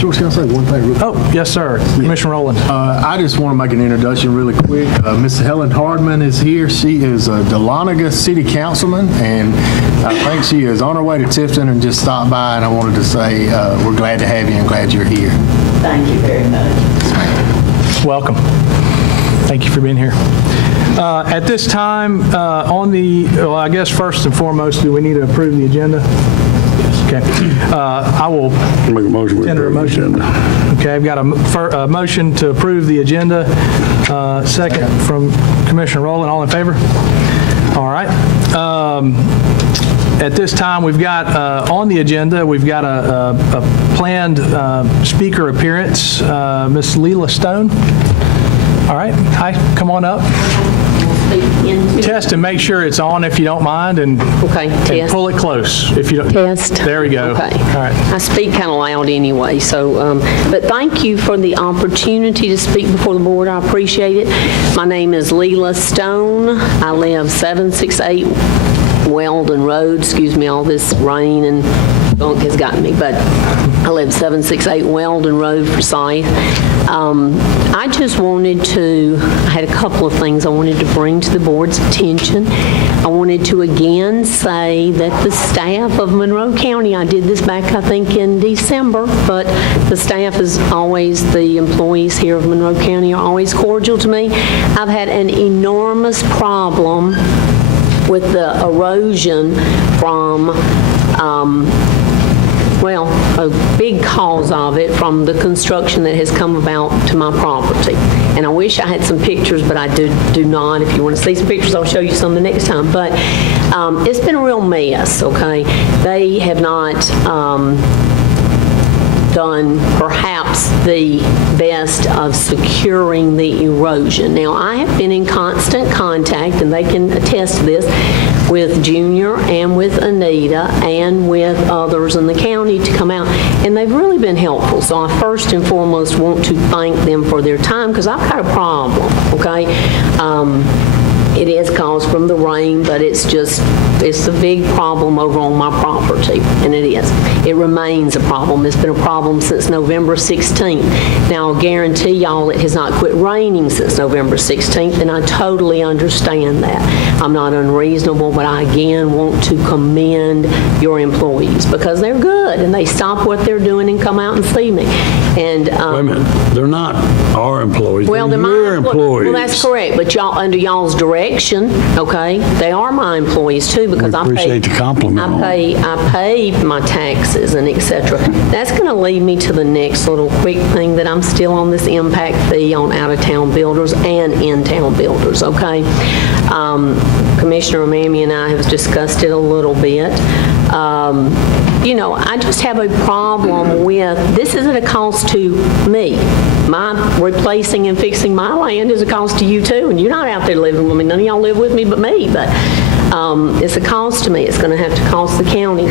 George, can I say one thing real quick? Oh, yes, sir. Commissioner Rowland. I just want to make an introduction really quick. Miss Helen Hardman is here. She is a Dahlonega City Councilman, and I think she is on her way to Tifton and just stopped by, and I wanted to say we're glad to have you and glad you're here. Thank you very much. Welcome. Thank you for being here. At this time, well, I guess first and foremost, do we need to approve the agenda? Okay. I will Make a motion. tender a motion. Okay, I've got a motion to approve the agenda. Second from Commissioner Rowland. All in favor? All right. At this time, we've got on the agenda, we've got a planned speaker appearance, Miss Leila Stone. All right. Hi, come on up. Test and make sure it's on if you don't mind, and, Okay, and test. pull it close if you don't. Test. There we go. Okay. All right. I speak kind of loud anyway, so, but thank you for the opportunity to speak before the board. I appreciate it. My name is Leila Stone. I live 768 Weldon Road. Excuse me, all this rain and gunk has gotten me, but I live 768 Weldon Road, Forsyth. I just wanted to, I had a couple of things I wanted to bring to the board's attention. I wanted to again say that the staff of Monroe County, I did this back I think in December, but the staff is always, the employees here of Monroe County are always cordial to me. I've had an enormous problem with the erosion from well, a big cause of it from the construction that has come about to my property. And I wish I had some pictures, but I do not. If you want to see some pictures, I'll show you some the next time. But it's been a real mess, okay? They have not done perhaps the best of securing the erosion. Now, I have been in constant contact, and they can attest to this, with Junior and with Anita and with others in the county to come out, and they've really been helpful. So I first and foremost want to thank them for their time, because I've got a problem, okay? It is caused from the rain, but it's a big problem over on my property, and it is. It remains a problem. It's been a problem since November 16th. Now, I'll guarantee y'all it has not quit raining since November 16th, and I totally understand that. I'm not unreasonable, but I again want to commend your employees, because they're good, and they stop what they're doing and come out and see me. And Wait a minute, they're not our employees, well, they're they're your employees. Well, that's correct, but y'all, under y'all's direction, okay, they are my employees too, because We appreciate the compliment. I pay my taxes and et cetera. That's going to lead me to the next little quick thing, that I'm still on this impact fee on out-of-town builders and in-town builders, okay? Commissioner Mammy and I have discussed it a little bit. You know, I just have a problem with, this isn't a cost to me. My replacing and fixing my land is a cost to you too, and you're not out there living with me. None of y'all live with me but me, but it's a cost to me. It's going to have to cost the county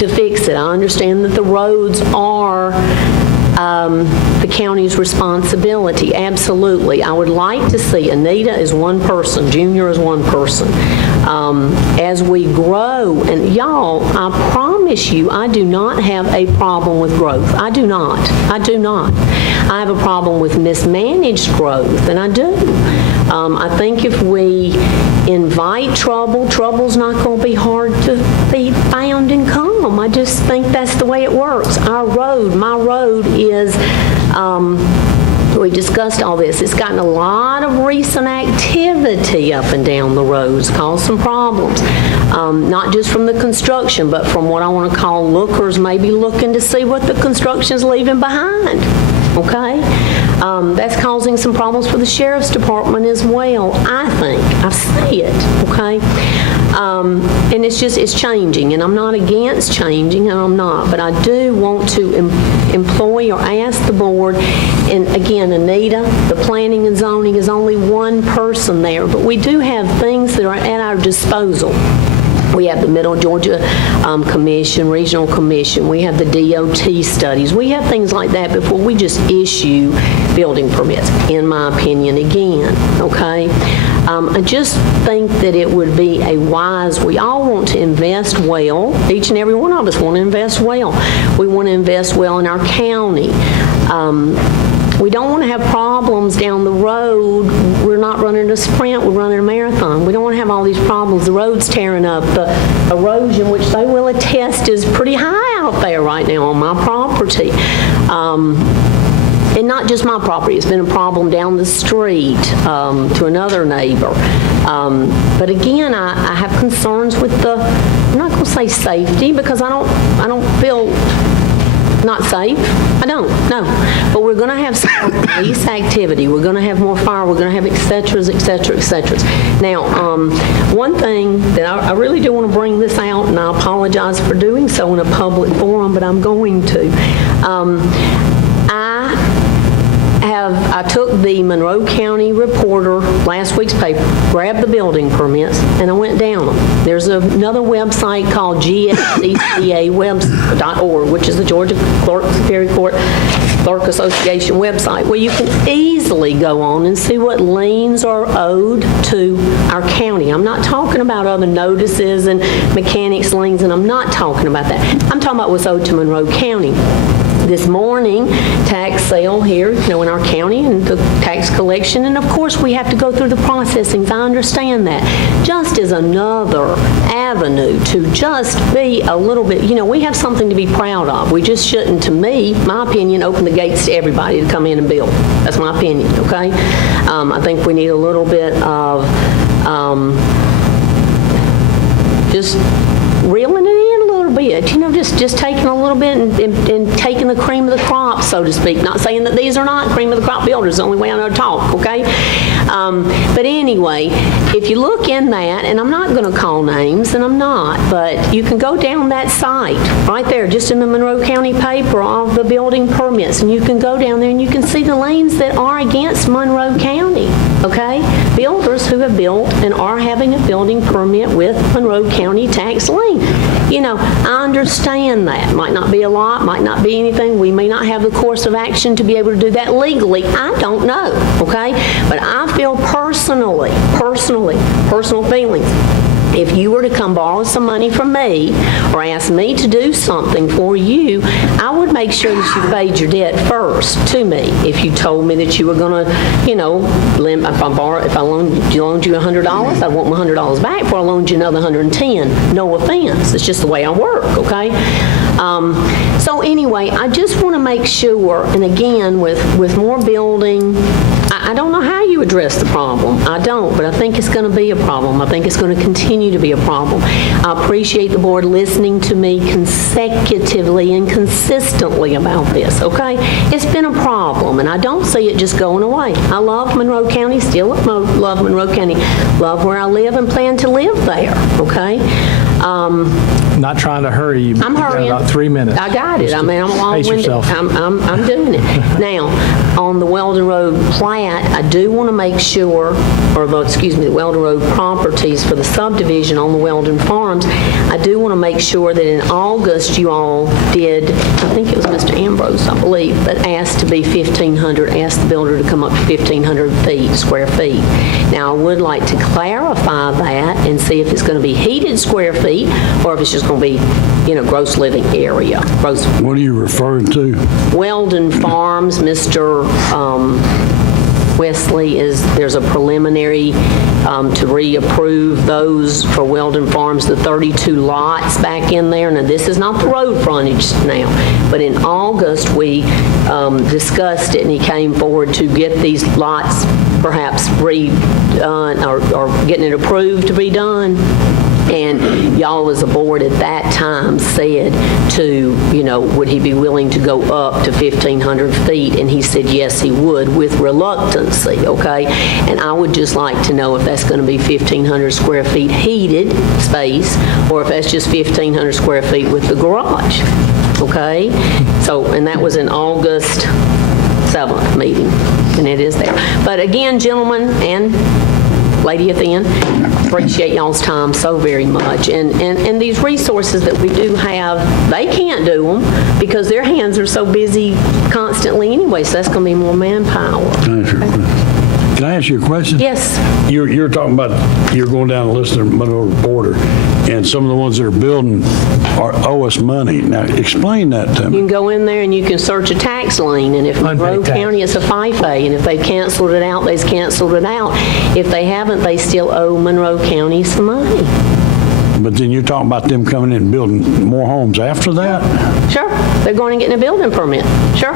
to fix it. I understand that the roads are the county's responsibility. Absolutely. I would like to see, Anita is one person, Junior is one person. As we grow, and y'all, I promise you, I do not have a problem with growth. I do not. I do not. I have a problem with mismanaged growth, and I do. I think if we invite trouble, trouble's not going to be hard to be found and come. I just think that's the way it works. Our road, my road is, we discussed all this. It's gotten a lot of recent activity up and down the roads, caused some problems. Not just from the construction, but from what I want to call lookers maybe looking to see what the construction's leaving behind. Okay? That's causing some problems for the sheriff's department as well, I think. I see it, okay? And it's changing, and I'm not against changing, and I'm not, but I do want to employ or ask the board, and again, Anita, the planning and zoning is only one person there, but we do have things that are at our disposal. We have the Middle Georgia Commission, Regional Commission. We have the DOT studies. We have things like that before we just issue building permits, in my opinion, again, okay? I just think that it would be we all want to invest well. Each and every one of us want to invest well. We want to invest well in our county. We don't want to have problems down the road. We're not running a sprint, we're running a marathon. We don't want to have all these problems. The road's tearing up. The erosion, which they will attest, is pretty high out there right now on my property. And not just my property. It's been a problem down the street to another neighbor. But again, I have concerns with I'm not going to say safety, because I don't feel not safe. I don't, no. But we're going to have some police activity. We're going to have more fire. We're going to have et ceteras, et cetera, et ceteras. Now, one thing that I really do want to bring this out, and I apologize for doing so in a public forum, but I'm going to. I took the Monroe County Reporter, last week's paper, grabbed the building permits, and I went down them. There's another website called gsccaweb.org, which is the Georgia Superior Court Clerk Association website, where you can easily go on and see what liens are owed to our county. I'm not talking about other notices and mechanics liens, and I'm not talking about that. I'm talking about what's owed to Monroe County. This morning, tax sale here, in our county, and the tax collection, and of course we have to go through the processing. I understand that. Just as another avenue to just be a little bit, we have something to be proud of. We just shouldn't, to me, my opinion, open the gates to everybody to come in and build. That's my opinion, okay? I think we need a little bit of just reeling it in a little bit, just taking a little bit and taking the cream of the crop, so to speak. Not saying that these are not cream of the crop builders, the only way I know to talk, okay? But anyway, if you look in that, and I'm not going to call names, and I'm not, but you can go down that site right there, just in the Monroe County paper of the building permits, and you can go down there and you can see the liens that are against Monroe County, okay? Builders who have built and are having a building permit with Monroe County tax lien. I understand that. Might not be a lot, might not be anything. We may not have the course of action to be able to do that legally. I don't know, okay? But I feel personal feelings. If you were to come borrow some money from me or ask me to do something for you, I would make sure that you paid your debt first to me. If you told me that you were going to, if I loaned you $100, I want my $100 back before I loaned you another $110. No offense. It's just the way I work, okay? So anyway, I just want to make sure, and again, with more building, I don't know how you address the problem. I don't, but I think it's going to be a problem. I think it's going to continue to be a problem. I appreciate the board listening to me consecutively and consistently about this, okay? It's been a problem, and I don't see it just going away. I love Monroe County, still love Monroe County, love where I live and plan to live there, okay? Not trying to hurry you. I'm hurrying. About 3 minutes. I got it. I'm long-winded. Pace yourself. I'm doing it. Now, on the Weldon Road plat, I do want to make sure, the Weldon Road properties for the subdivision on the Weldon Farms, I do want to make sure that in August you all did, I think it was Mr. Ambrose, I believe, but asked to be 1,500, asked the builder to come up to 1,500 square feet. Now, I would like to clarify that and see if it's going to be heated square feet or if it's just going to be, gross living area. What are you referring to? Weldon Farms, Mr. Wesley, there's a preliminary to reapprove those for Weldon Farms, the 32 lots back in there. Now, this is not the road frontage now, but in August we discussed it, and he came forward to get these lots perhaps redone or getting it approved to be done. And y'all as a board at that time said would he be willing to go up to 1,500 feet? And he said yes, he would, with reluctancy, okay? And I would just like to know if that's going to be 1,500 square feet heated space, or if that's just 1,500 square feet with the garage, okay? So, and that was in August 7th meeting, and it is there. But again, gentlemen and lady at the end. Appreciate y'all's time so very much. And these resources that we do have, they can't do them because their hands are so busy constantly anyway, so that's going to be more manpower. Can I ask you a question? Yes. You're talking about, you're going down the list of Monroe border, and some of the ones that are building owe us money. Now, explain that to You me. can go in there and you can search a tax lien, and if Monroe Unpaid tax. County is a FIFA, and if they've canceled it out, they've canceled it out. If they haven't, they still owe Monroe County some money. But then you're talking about them coming in and building more homes after that? Sure, they're going and getting a building permit, sure.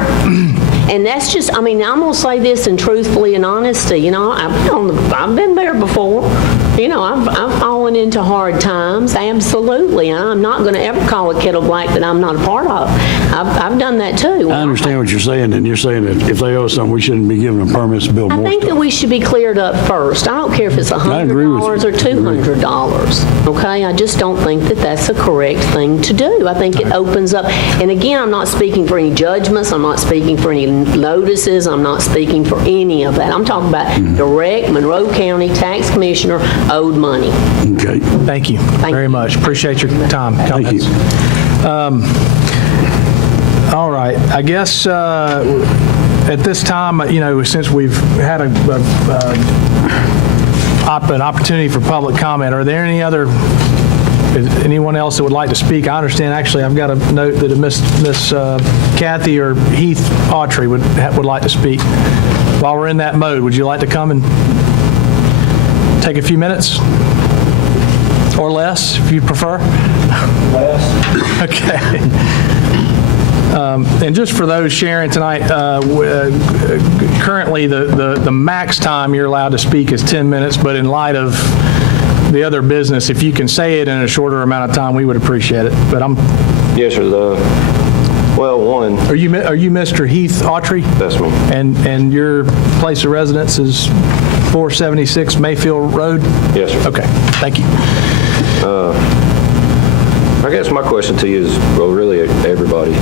And that's just, I mean, I'm going to say this in truthfully and honesty, you know, I've been there before. You know, I've fallen into hard times, absolutely. I'm not going to ever call a kettle black that I'm not a part of. I've done that too. I understand what you're saying, and you're saying that if they owe something, we shouldn't be giving them permits to build I more think that stuff. we should be cleared up first. I don't care if it's agree with $100 you. or $200, okay? I just don't think that that's a correct thing to do. I think it opens up, and again, I'm not speaking for any judgments, I'm not speaking for any notices, I'm not speaking for any of that. I'm talking about direct Monroe County Tax Commissioner owed money. Okay. Thank you very you. much. Appreciate your time, Thank you. comments. All right, I guess at this time, you know, since we've had an opportunity for public comment, are there is anyone else that would like to speak? I understand, actually, I've got a note that Miss Kathy or Heath Autry would like to speak. While we're in that mode, would you like to come and take a few minutes? Or less, if you prefer? Less. Okay. And just for those sharing tonight, currently the max time you're allowed to speak is 10 minutes, but in light of the other business, if you can say it in a shorter amount of time, we would appreciate it. But Yes, sir. One, are you Mr. Heath Autry? that's me. And your place of residence is 476 Mayfield Road? Yes, sir. Okay, thank you. I guess my question to you is, well, really everybody.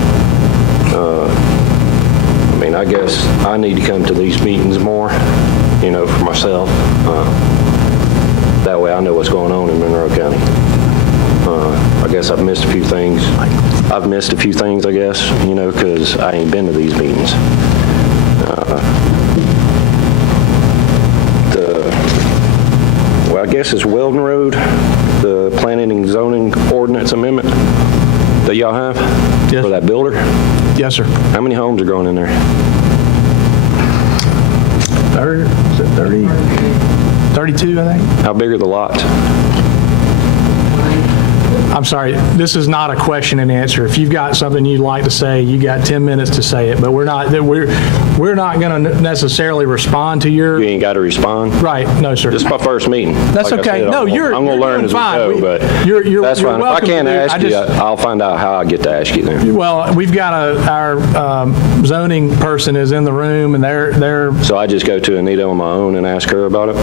I mean, I guess I need to come to these meetings more, you know, for myself. That way I know what's going on in Monroe County. I guess I've missed a few things. I guess, you know, because I ain't been to these meetings. I guess it's Weldon Road, the planning and zoning ordinance amendment that y'all have Yes. for that builder. Yes, sir. How many homes are going in there? 32, I think. How big are the lots? I'm sorry, this is not a question and answer. If you've got something you'd like to say, you got 10 minutes to say it, but we're not going to necessarily respond to your, You ain't got to respond? right, no, sir. This is my first meeting. That's Like I okay. said, No, I'm you're going to learn doing as we fine. go, but You're that's fine. If I welcome can't to do it. ask you, I'll find out how I get to ask you then. Well, we've got our zoning person is in the room, and they're So I just go to Anita on my own and ask her about it?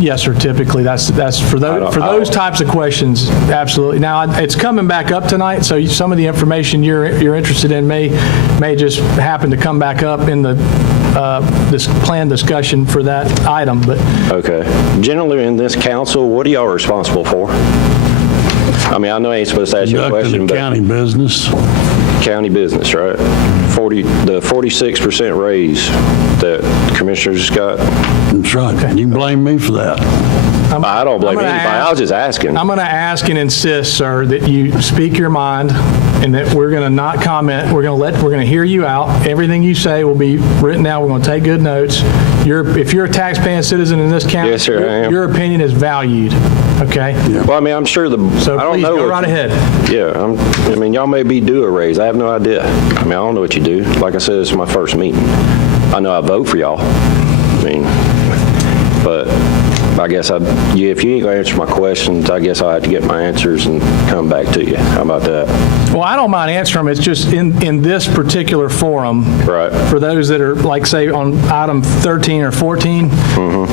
yes, sir, typically, that's for those types of questions, absolutely. Now, it's coming back up tonight, so some of the information you're interested in may just happen to come back up in the this planned discussion for that item, but Okay. Generally, in this council, what are y'all responsible for? I mean, I know I ain't supposed to ask you a Conducting question, the but county business. county business, right? The 46% raise that the commissioners got. That's right. You can blame me for that. I don't blame I'm gonna anybody. I was just asking. I'm going to ask and insist, sir, that you speak your mind and that we're going to not comment. We're going to hear you out. Everything you say will be written down. We're going to take good notes. If you're a taxpaying citizen in this county, Yes, sir, I am. your opinion is valued, okay? Well, I mean, I'm sure So I don't please know. go if- right ahead. Yeah, I mean, y'all may be due a raise. I have no idea. I mean, I don't know what you do. Like I said, it's my first meeting. I know I vote for y'all. I mean, but I guess if you ain't gonna answer my questions, I guess I'll have to get my answers and come back to you. How about that? Well, I don't mind answering them. It's just in this particular forum, Right. for those that are, like, say, on item 13 or 14,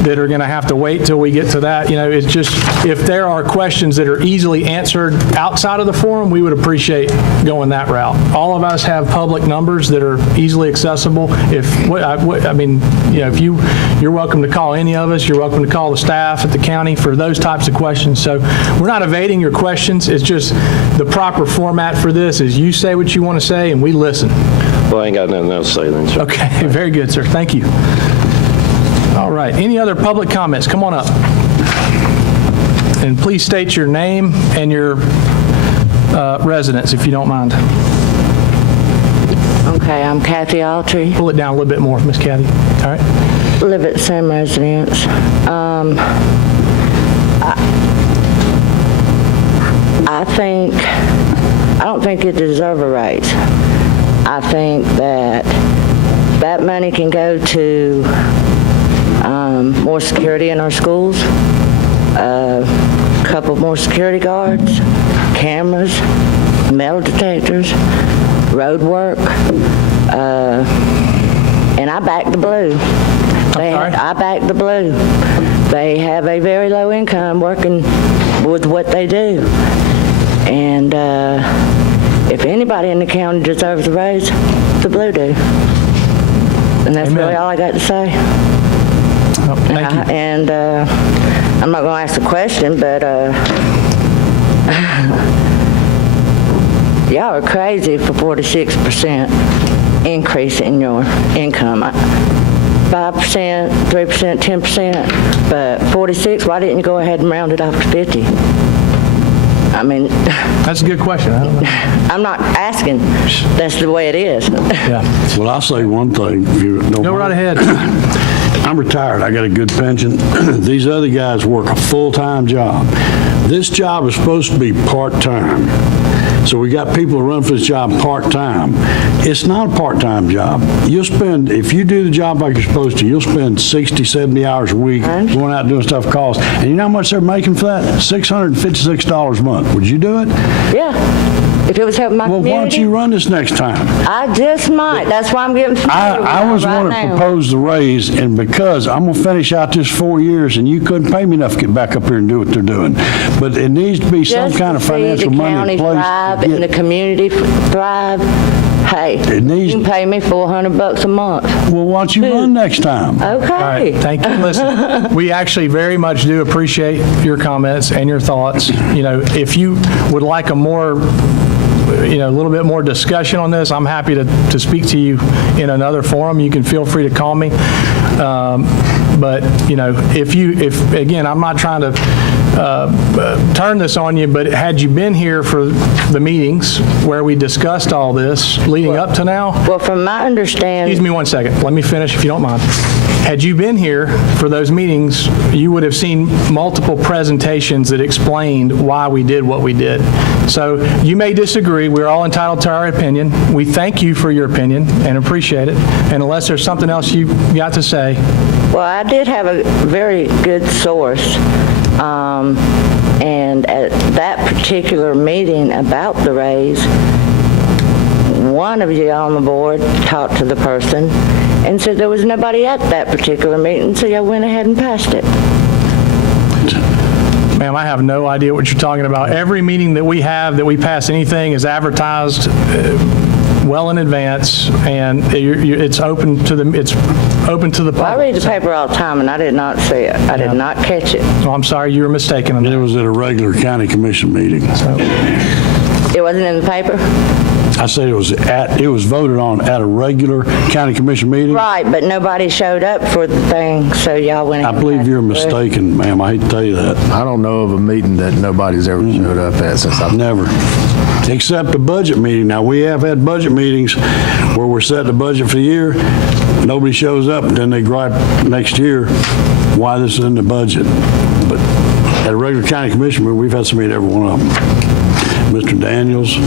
that are going to have to wait till we get to that, you know, it's just, if there are questions that are easily answered outside of the forum, we would appreciate going that route. All of us have public numbers that are easily accessible. I mean, you know, if you're welcome to call any of us, you're welcome to call the staff staff at the county for those types of questions. So we're not evading your questions. It's just the proper format for this is you say what you want to say and we listen. Well, I ain't got nothing else to say then, sir. Okay, very good, sir. Thank you. All right, any other public comments? Come on up. And please state your name and your residence, if you don't mind. Okay, I'm Kathy Altry, Pull it down a little bit more, Miss Kathy. All right. live at the same residence. I don't think you deserve a raise. I think that money can go to more security in our schools, a couple more security guards, cameras, metal detectors, road work, and I back the blue. sorry? I back the blue. They have a very low income working with what they do. And if anybody in the county deserves a raise, the blue do. And that's Amen. really all I got to say. Oh, thank you. And I'm not going to ask a question, but y'all are crazy for 46% increase in your income. 5%, 3%, 10%, but 46, why didn't you go ahead and round it off to 50? I mean, That's a good question. I don't know. I'm not asking, that's the way it is. Yeah. Well, I'll say one thing, if you don't Go right mind. ahead. I'm retired. I got a good pension. These other guys work a full-time job. This job is supposed to be part-time. So we got people who run for this job part-time. It's not a part-time job. You'll spend, if you do the job like you're supposed to, you'll spend 60, 70 hours a week going out doing stuff costs. And you know how much they're making for that? $656 a month. Would you do it? Yeah, if it was helping my Well, why don't community, you run this next time? I just might. That's why I'm getting familiar with I was y'all one right to now. propose the raise, and because I'm going to finish out this 4 years, and you couldn't pay me enough to get back up here and do what they're doing. But it needs to be some Just kind of to see financial the money county in place. thrive to and the get- community thrive. Hey, It needs- you can pay me $400 a month. Well, why don't you run next time? Okay. All right, thank you. Listen, we actually very much do appreciate your comments and your thoughts. You know, if you would like a more, a little bit more discussion on this, I'm happy to speak to you in another forum. You can feel free to call me. But, if again, I'm not trying to turn this on you, but had you been here for the meetings where we discussed all this leading up to now, Well, from my understanding. excuse me one second, let me finish if you don't mind. Had you been here for those meetings, you would have seen multiple presentations that explained why we did what we did. So you may disagree, we're all entitled to our opinion. We thank you for your opinion and appreciate it. And unless there's something else you got to say, Well, I did have a very good source, and at that particular meeting about the raise, one of you on the board talked to the person and said there was nobody at that particular meeting, so y'all went ahead and passed it. ma'am, I have no idea what you're talking about. Every meeting that we have, that we pass anything, is advertised well in advance, and it's open to the Well, I public. read the paper all the time, and I did not see it. I did not catch it. So I'm sorry, you were mistaken on It that. was at a regular county commission meeting. It wasn't in the paper? I said it was voted on at a regular county commission meeting. Right, but nobody showed up for the thing, so y'all went I ahead and believe passed you're it through. mistaken, ma'am. I hate to tell you that. I don't know of a meeting that nobody's ever showed up at since I've Never. Except the budget meeting. Now, we have had budget meetings where we're setting the budget for the year. Nobody shows up, and then they gripe next year why this is in the budget. But at a regular county commission meeting, we've had somebody at every one of them. Mr. Daniels,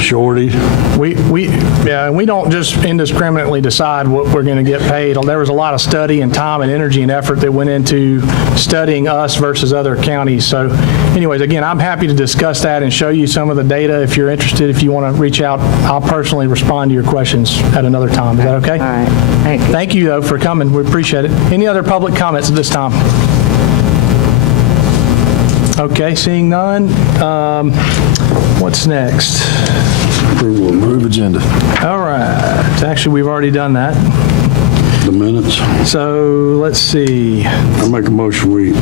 Shorty. And we don't just indiscriminately decide what we're going to get paid. There was a lot of study and time and energy and effort that went into studying us versus other counties. So anyways, again, I'm happy to discuss that and show you some of the data if you're interested. If you want to reach out, I'll personally respond to your questions at another time. Is that okay? All right, thank you. Thank you, though, for coming. We appreciate it. Any other public comments at this time? Okay, seeing none. What's next? approve agenda. All right. Actually, we've already done that. the minutes. So let's see. I make a motion, we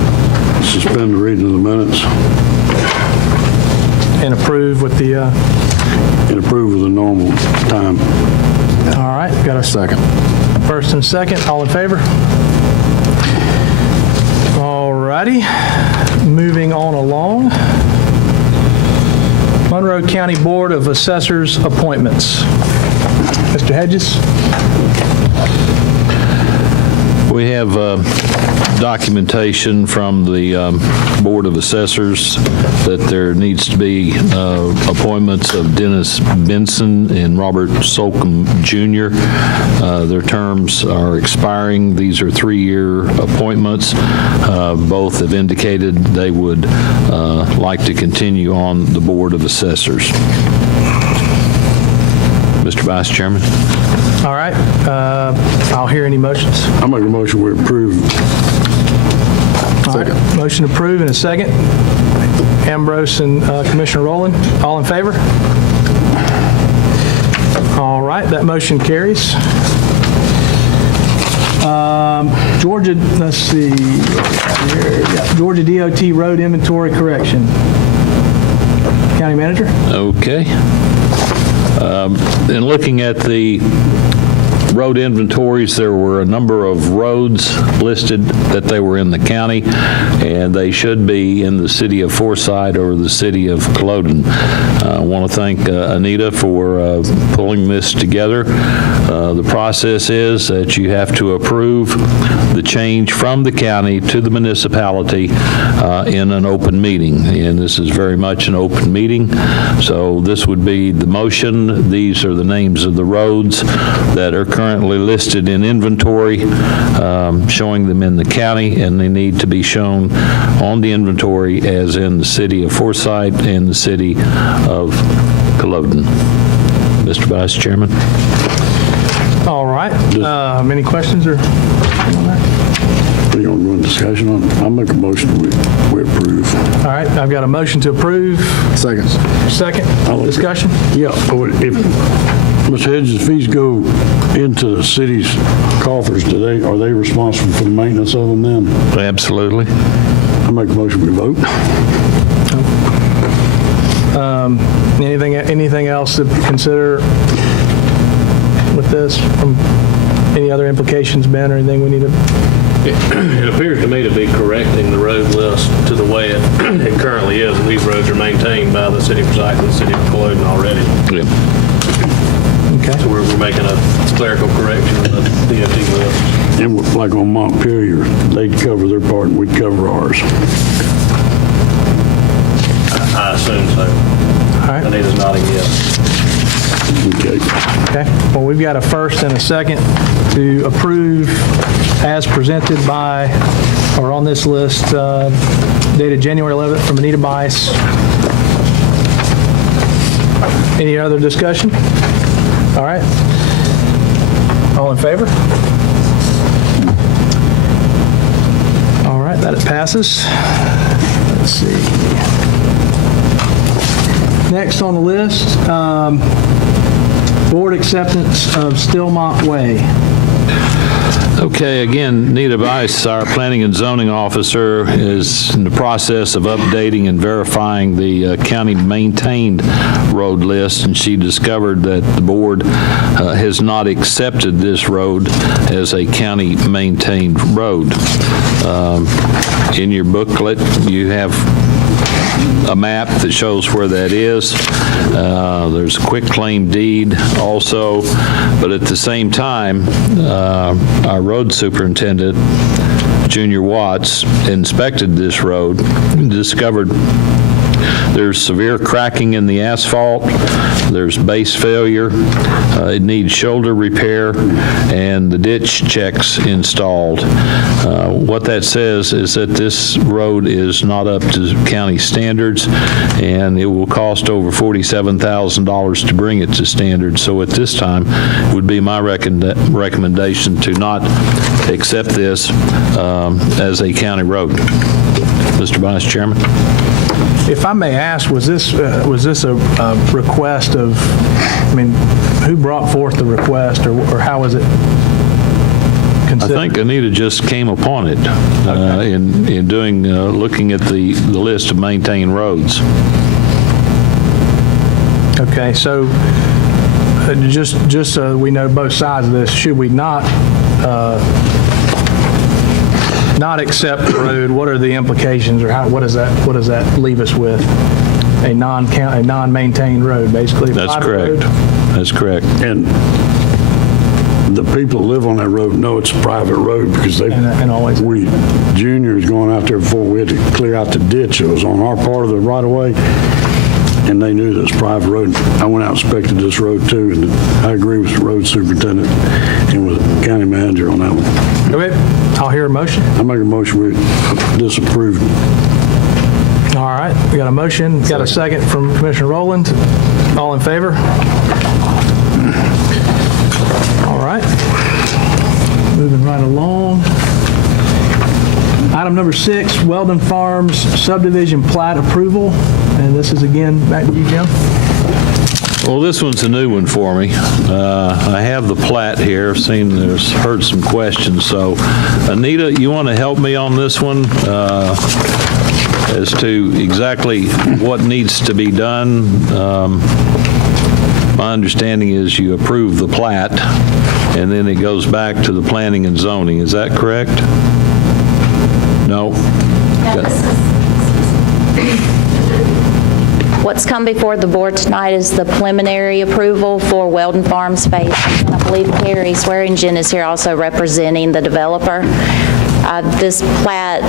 suspend the reading of the minutes And approve with the, and approve of the normal time. all right, got a Second. first and second. All in favor? All righty. Moving on along. Monroe County Board of Assessors appointments. Mr. Hedges? We have documentation from the Board of Assessors that there needs to be appointments of Dennis Benson and Robert Solcombe Jr. Their terms are expiring. These are 3-year appointments. Both have indicated they would like to continue on the Board of Assessors. Mr. Vice Chairman? All right. I'll hear any motions. I make a motion, we approve. All right, motion approved in a second. Ambrose and Commissioner Rowland, all in favor? All right, that motion carries. Georgia, let's see, yeah, Georgia DOT road inventory correction. County Manager? Okay. In looking at the road inventories, there were a number of roads listed that they were in the county, and they should be in the city of Forsyth or the city of Culloden. I want to thank Anita for pulling this together. The process is that you have to approve the change from the county to the municipality in an open meeting, and this is very much an open meeting. So this would be the motion. These are the names of the roads that are currently listed in inventory, showing them in the county, and they need to be shown on the inventory as in the city of Forsyth and the city of Culloden. Mr. Vice Chairman? All right. Any questions or? Are you going to go into discussion on it? I'll make a motion, we approve. All right, I've got a motion to approve. Second. Second, discussion? Yeah, if, Mr. Hedges, if these go into the city's coffers today, are they responsible for the maintenance of them then? Absolutely. I make a motion, we vote. Anything else to consider with this? From any other implications, Ben, or anything we need to? It appears to me to be correcting the road list to the way it currently is. These roads are maintained by the city of Forsyth and the city of Culloden already. Yeah. Okay. So we're making a clerical correction of the DOT list. And like on Montpelier, they'd cover their part and we'd cover ours. I assume so. All right. Anita's nodding yes. Okay. Okay. Well, we've got a first and a second to approve as presented by, or on this list, dated January 11th from Anita Bice. Any other discussion? All right. All in favor? All right, that it passes. Let's see. Next on the list, board acceptance of Stillmont Way. Okay, again, Nita Bice, our planning and zoning officer, is in the process of updating and verifying the county-maintained road list, and she discovered that the board has not accepted this road as a county-maintained road. In your booklet, you have a map that shows where that is. There's a quitclaim deed also, but at the same time, our road superintendent, Junior Watts, inspected this road and discovered there's severe cracking in the asphalt, there's base failure, it needs shoulder repair, and the ditch checks installed. What that says is that this road is not up to county standards, and it will cost over $47,000 to bring it to standards. So at this time, it would be my recommendation to not accept this as a county road. Mr. Vice Chairman? If I may ask, was this a request of, I mean, who brought forth the request, or how was it I consider? think Anita just came upon it in doing, looking at the list of maintained roads. Okay, so just so we know both sides of this, should we not accept the road, what are the implications, or what does that leave us with? A non-maintained road, basically. That's private correct. road? That's correct. And the people that live on that road know it's a private road because And always. Junior is going out there before we had to clear out the ditch. It was on our part of the right of way. And they knew that it was a private road. I went out and inspected this road too, and I agree with the road superintendent and with the county manager on that one. Okay, I'll hear a motion. I make a motion we disapprove. All right, we got a motion, got a second from Commissioner Rowland. All in favor? All right, moving right along. Item number 6, Weldon Farms subdivision plat approval. And this is again, back to you, Jim. Well, this one's a new one for me. I have the plat here, heard some questions, so Anita, you want to help me on this one as to exactly what needs to be done? My understanding is you approve the plat, and then it goes back to the planning and zoning. Is that correct? No? What's come before the board tonight is the preliminary approval for Weldon Farms Phase. And I believe Carrie Swearingen is here also representing the developer. This plat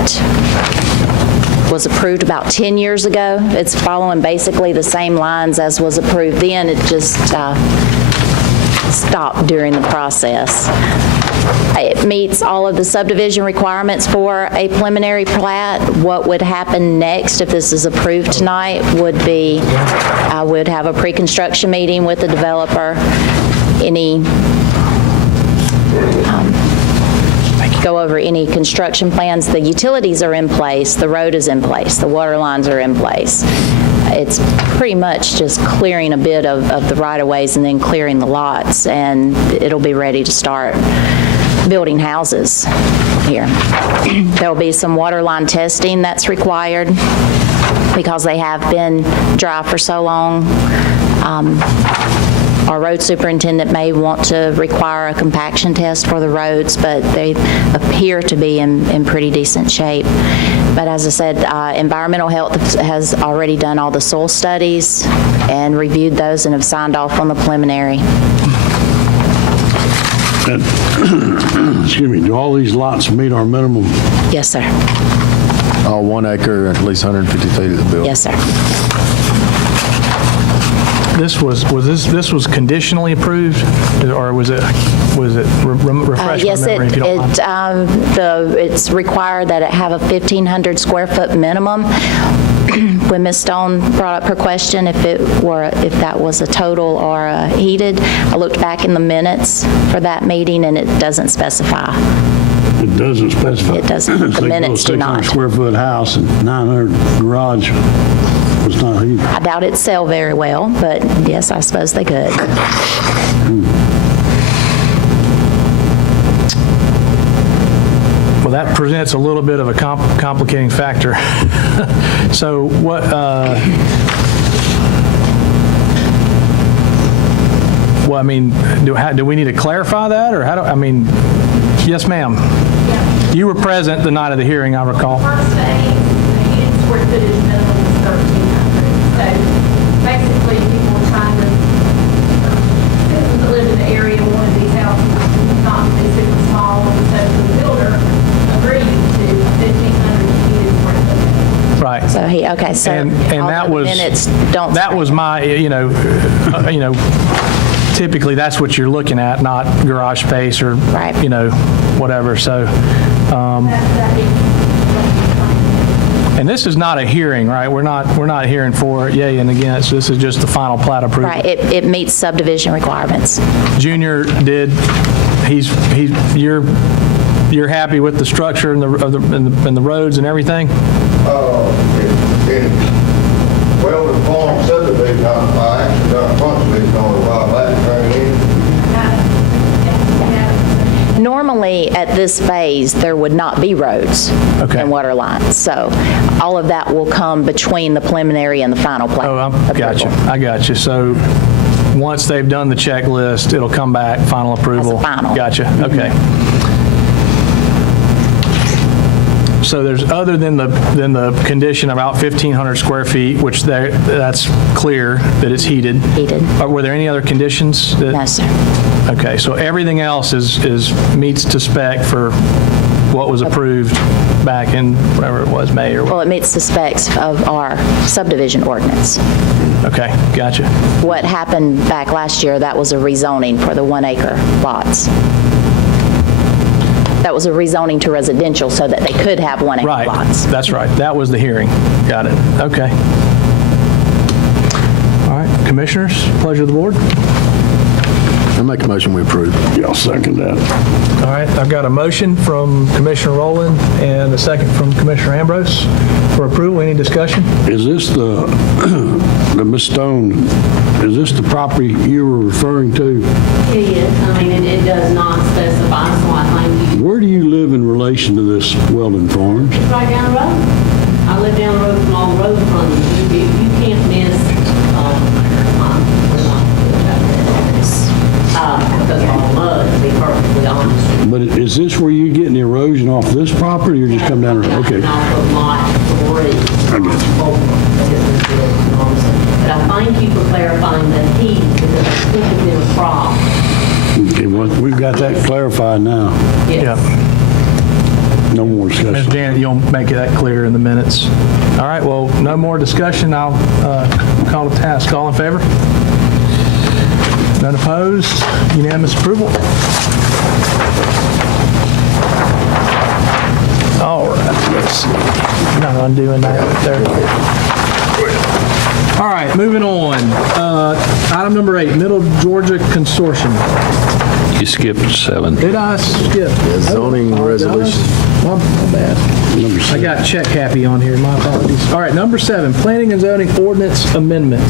was approved about 10 years ago. It's following basically the same lines as was approved then. It just stopped during the process. It meets all of the subdivision requirements for a preliminary plat. What would happen next if this is approved tonight would be, I would have a pre-construction meeting with the developer. Go over any construction plans. The utilities are in place, the road is in place, the water lines are in place. It's pretty much just clearing a bit of the right-of-ways and then clearing the lots, and it'll be ready to start building houses here. There'll be some water line testing that's required because they have been dry for so long. Our road superintendent may want to require a compaction test for the roads, but they appear to be in pretty decent shape. But as I said, Environmental Health has already done all the soil studies and reviewed those and have signed off on the preliminary. Excuse me, do all these lots meet our minimum? Yes, sir. All 1 acre, at least 150 feet of the building. Yes, sir. This was conditionally approved, or was it refresh my Yes, memory if you don't mind? it's required that it have a 1,500 square foot minimum. When Ms. Stone brought up her question, if that was a total or a heated, I looked back in the minutes for that meeting, and it doesn't specify. It doesn't specify. It doesn't. The minutes do not. 600 square foot house and 900 garage was not heated. I doubt it'd sell very well, but yes, I suppose they could. Well, that presents a little bit of a complicating factor. So what, well, I mean, do we need to clarify that, or yes, ma'am? Yeah. You were present the night of the hearing, I recall. First phase, the heated square footage minimum is 1,300. So basically, people were trying to, citizens that live in the area wanted these houses not to be super small, and so the builder agreed to 1,500 heated square footage. Right. So so And that although was, the minutes don't that was my, typically that's what you're looking at, not garage space or, Right. whatever. So, That and this is not a hearing, right? We're not hearing for it, yay and against. This is just the final plat approval. right. It meets subdivision requirements. Junior did, you're happy with the structure and the roads and everything? In Weldon Farm subdivision, I actually done a bunch of these on a while back, trying in. Normally, normally at this phase, there would not be roads Okay. and water lines. So all of that will come between the preliminary and the final plan. Oh, I got you. I got you. So once they've done the checklist, it'll come back, final approval? final. Gotcha. Okay. So there's, other than the condition about 1,500 square feet, which that's clear that it's heated. Heated. Were there any other conditions? No, sir. Okay, so everything else is meets to spec for what was approved back in, whatever it was, May or what? Well, it meets the specs of our subdivision ordinance. Okay, gotcha. What happened back last year, that was a rezoning for the 1 acre lots. That was a rezoning to residential so that they could have 1 acre Right, lots. that's right. That was the hearing. Got it. Okay. All right, commissioners, pleasure of the board. I make a motion we approve. Yeah, I'll second that. All right, I've got a motion from Commissioner Rowland and a second from Commissioner Ambrose for approval. Any discussion? Is this the Miss Stone, is this the property you were referring to? It is, I mean, it does not specify, so I think you, Where do you live in relation to this Weldon Farms? it's right down the road. I live down the road from all the road from you. You can't miss, because of all mud, to be perfectly honest. But is this where you getting the erosion off this property or just come down? Okay. Off of lot 3. I get But I thank you for clarifying the heat, because I think it's been a problem. Okay, well, we've got that clarified now. Yeah. No more Ms. discussion. Janet, you'll make that clear in the minutes. All right, well, no more discussion. I'll call the task. All in favor? None opposed? Unanimous approval? All right, let's see. Not undoing that right there. All right, moving on. Item number 8, Middle Georgia Consortium. You skipped 7. Did I skip? Zoning resolution. My bad. I got check happy on here, my apologies. All right, number 7, Planning and Zoning Ordinance Amendment.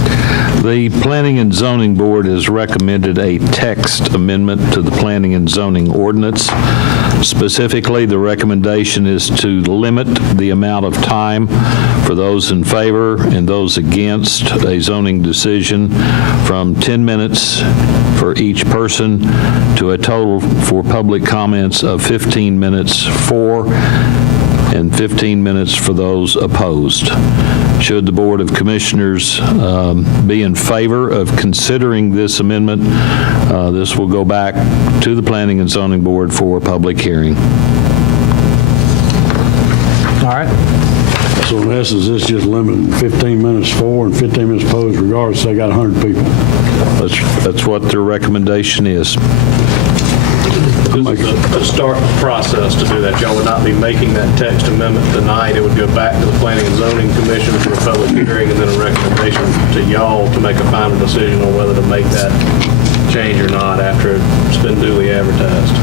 The Planning and Zoning Board has recommended a text amendment to the Planning and Zoning Ordinance. Specifically, the recommendation is to limit the amount of time for those in favor and those against a zoning decision from 10 minutes for each person to a total for public comments of 15 minutes for and 15 minutes for those opposed. Should the Board of Commissioners be in favor of considering this amendment, this will go back to the Planning and Zoning Board for a public hearing. All right, So in essence, it's just limiting 15 minutes for and 15 minutes opposed regardless, they got 100 people. That's what their recommendation is. To start the process to do that, y'all would not be making that text amendment tonight. It would go back to the Planning and Zoning Commission for a public hearing and then a recommendation to y'all to make a final decision on whether to make that change or not after it's been duly advertised.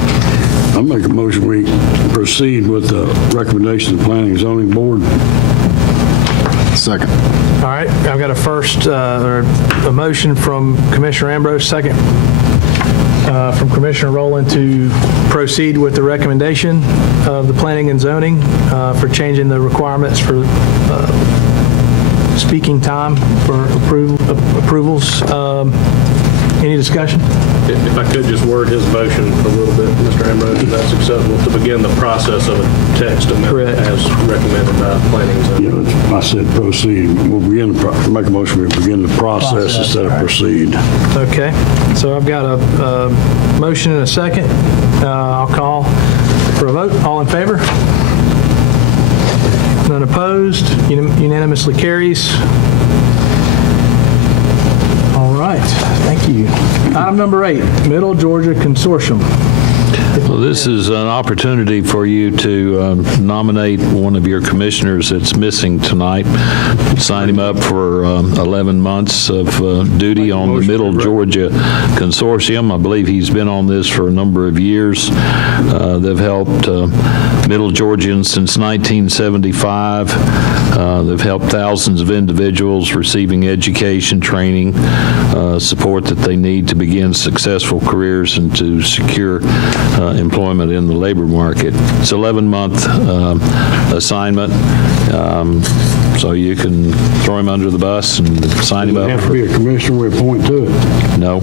I make a motion we proceed with the recommendation of the Planning and Zoning Board. Second. all right. I've got a first, or a motion from Commissioner Ambrose, second from Commissioner Rowland to proceed with the recommendation of the Planning and Zoning for changing the requirements for speaking time for approvals. Any discussion? If I could just word his motion a little bit, Mr. Ambrose, if that's acceptable, to begin the process of a text amendment Correct. as recommended by Planning and Zoning. You know, I said proceed. We'll begin, make a motion we begin the process instead of proceed. Okay, so I've got a motion and a second. I'll call for a vote. All in favor? None opposed? Unanimously carries. All right, thank you. Item number 8, Middle Georgia Consortium. Well, this is an opportunity for you to nominate one of your commissioners that's missing tonight. Sign him up for 11 months of duty on the Middle Georgia Consortium. I believe he's been on this for a number of years. They've helped Middle Georgians since 1975. They've helped thousands of individuals receiving education, training, support that they need to begin successful careers and to secure employment in the labor market. It's 11-month assignment, so you can throw him under the bus and sign him Doesn't up. have to be a commissioner we appoint to it. No.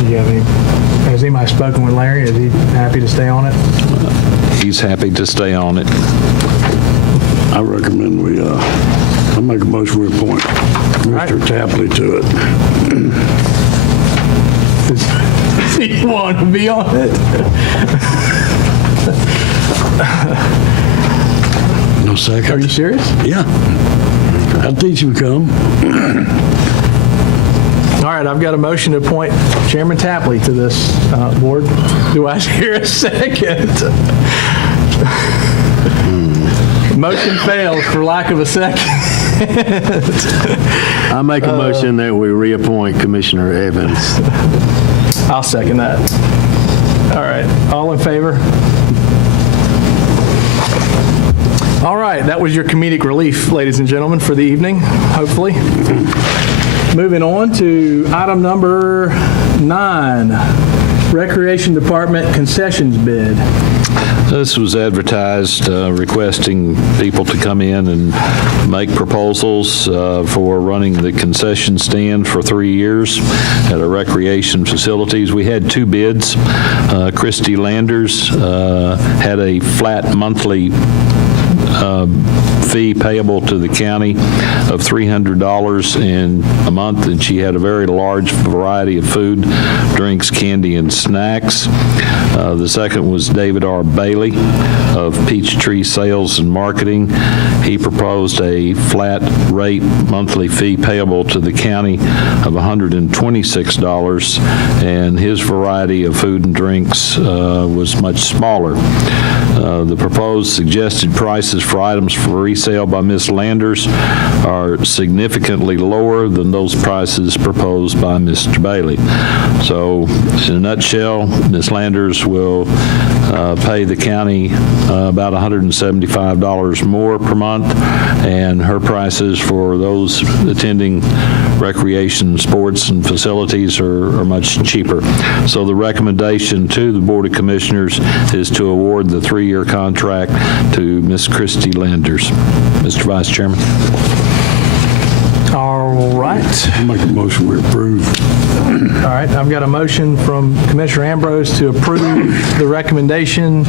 Do you have any, has anybody spoken with Larry? Is he happy to stay on it? He's happy to stay on it. I recommend I make a motion we appoint Mr. Tapley to it. Does he want to be on it? No second. Are you serious? Yeah. I'll teach him to come. All right, I've got a motion to appoint Chairman Tapley to this board. Do I hear a second? Motion fails for lack of a second. I make a motion that we reappoint Commissioner Evans. I'll second that. All right, all in favor? All right, that was your comedic relief, ladies and gentlemen, for the evening, hopefully. Moving on to item number 9, Recreation Department concessions bid. This was advertised requesting people to come in and make proposals for running the concession stand for 3 years at our recreation facilities. We had 2 bids. Christy Landers had a flat monthly fee payable to the county of $300 in a month, and she had a very large variety of food, drinks, candy, and snacks. The second was David R. Bailey of Peachtree Sales and Marketing. He proposed a flat rate monthly fee payable to the county of $126, and his variety of food and drinks was much smaller. The proposed suggested prices for items for resale by Ms. Landers are significantly lower than those prices proposed by Mr. Bailey. So, in a nutshell, Ms. Landers will pay the county about $175 more per month, and her prices for those attending recreation, sports, and facilities are much cheaper. So the recommendation to the Board of Commissioners is to award the 3-year contract to Ms. Christy Landers. Mr. Vice Chairman. All right. I'll make a motion we approve. All right, I've got a motion from Commissioner Ambrose to approve the recommendation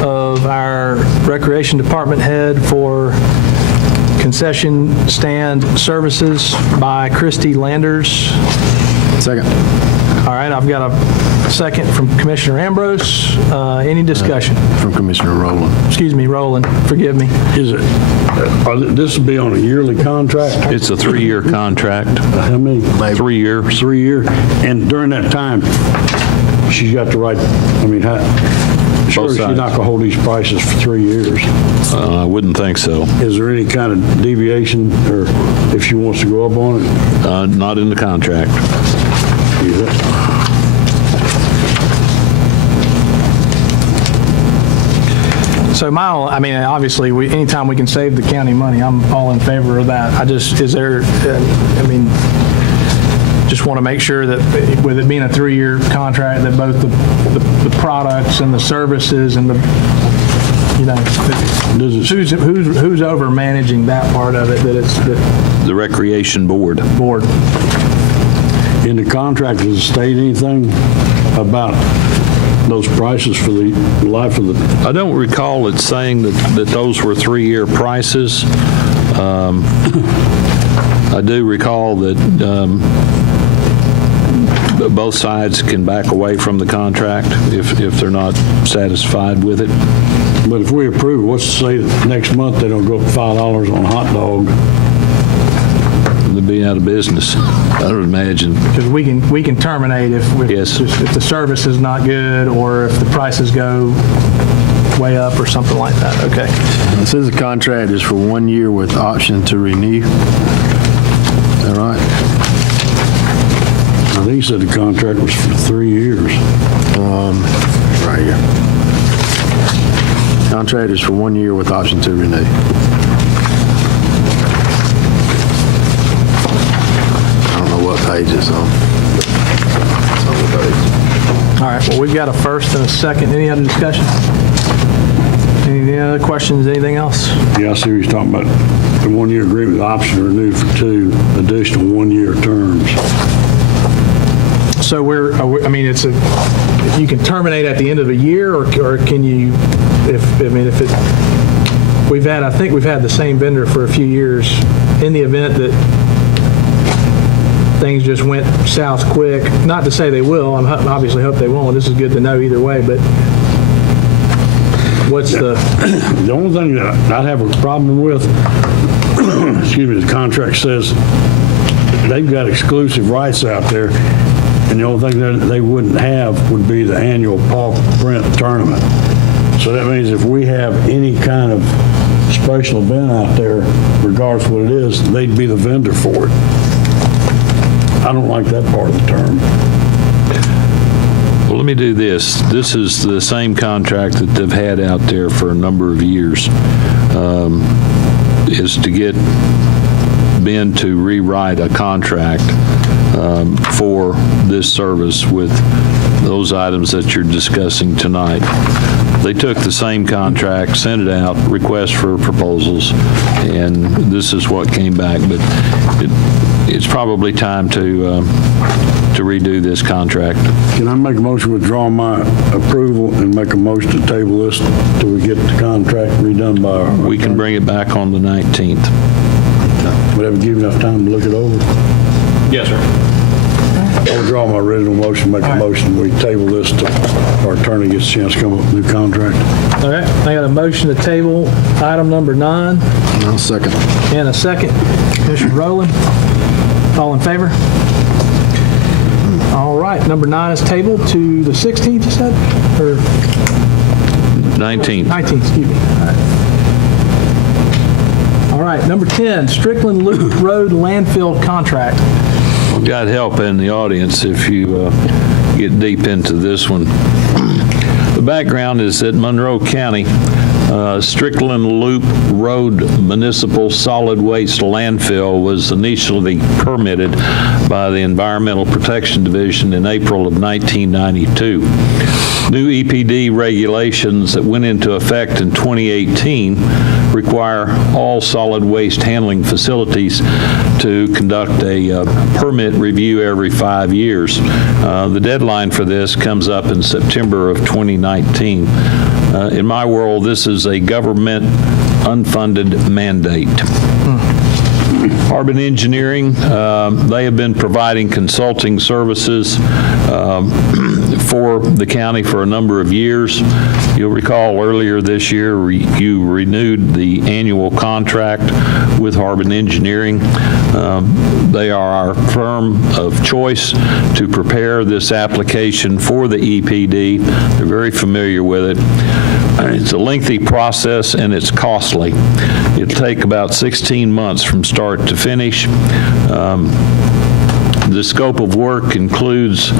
of our Recreation Department head for concession stand services by Christy Landers. Second. All right, I've got a second from Commissioner Ambrose. Any discussion? From Commissioner Rowland. Excuse me, Roland, forgive me. Is it, this will be on a yearly contract? It's a 3-year contract. How many? 3 years. 3 year? And during that time, she's got the right, I mean, surely she's sides. not going to hold these prices for 3 years. I wouldn't think so. Is there any kind of deviation, or if she wants to go up on it? Not in the contract. So obviously, anytime we can save the county money, I'm all in favor of that. Just want to make sure that with it being a 3-year contract, that both the products and the services and who's over managing that part of it, that it's The Recreation Board. board. In the contract, does it state anything about those prices for the life of the? I don't recall it saying that those were 3-year prices. I do recall that both sides can back away from the contract if they're not satisfied with it. But if we approve, what's to say that next month they don't go up $5 on a hot dog? They'd be out of business, I would imagine. Because we can terminate if Yes. if the service is not good, or if the prices go way up or something like that. Okay. It says the contract is for 1 year with option to renew. Is that right? I think he said the contract was for 3 years. Right here. Contract is for 1 year with option to renew. pages on the page. All right, well, we've got a first and a second. Any other discussion? Any other questions, anything else? Yeah, I see what he's talking about. The one-year agreement with option to renew for 2 additional one-year terms. So I mean, you can terminate at the end of a year, or can you, I think we've had the same vendor for a few years. In the event that things just went south quick, not to say they will, I obviously hope they won't. This is good to know either way, but what's the... The only thing that I'd have a problem with, excuse me, the contract says they've got exclusive rights out there, and the only thing that they wouldn't have would be the annual Paul Brent tournament. So that means if we have any kind of special event out there, regardless of what it is, they'd be the vendor for it. I don't like that part of the term. Well, let me do this. This is the same contract that they've had out there for a number of years, is to get Ben to rewrite a contract for this service with those items that you're discussing tonight. They took the same contract, sent it out, request for proposals, and this is what came back. But it's probably time to redo this contract. Can I make a motion to withdraw my approval and make a motion to table this till we get the contract redone by our... We can bring it back on the 19th. Would that give you enough time to look it over? Yes, sir. I'll withdraw my original motion, make a motion, we table this till our attorney gets a chance to come up with a new contract. All right, I got a motion to table item number 9. I'll second. And a second. Commissioner Rowland, all in favor? All right, number 9 is tabled to the 16th, you said? Or 19th. 19th, excuse me. All right, number 10, Strickland Loop Road landfill contract. Got help in the audience if you get deep into this one. The background is that Monroe County Strickland Loop Road Municipal Solid Waste Landfill was initially permitted by the Environmental Protection Division in April of 1992. New EPD regulations that went into effect in 2018 require all solid waste handling facilities to conduct a permit review every 5 years. The deadline for this comes up in September of 2019. In my world, this is a government unfunded mandate. Harbin Engineering, they have been providing consulting services for the county for a number of years. You'll recall earlier this year, you renewed the annual contract with Harbin Engineering. They are our firm of choice to prepare this application for the EPD. They're very familiar with it. It's a lengthy process and it's costly. It'll take about 16 months from start to finish. The scope of work includes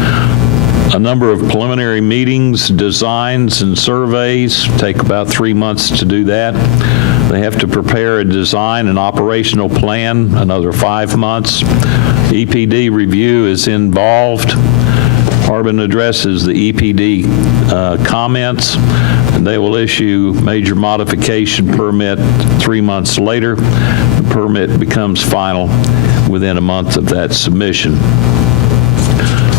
a number of preliminary meetings, designs, and surveys. Take about 3 months to do that. They have to prepare a design and operational plan, another 5 months. EPD review is involved. Harbin addresses the EPD comments, and they will issue major modification permit 3 months later. The permit becomes final within a month of that submission.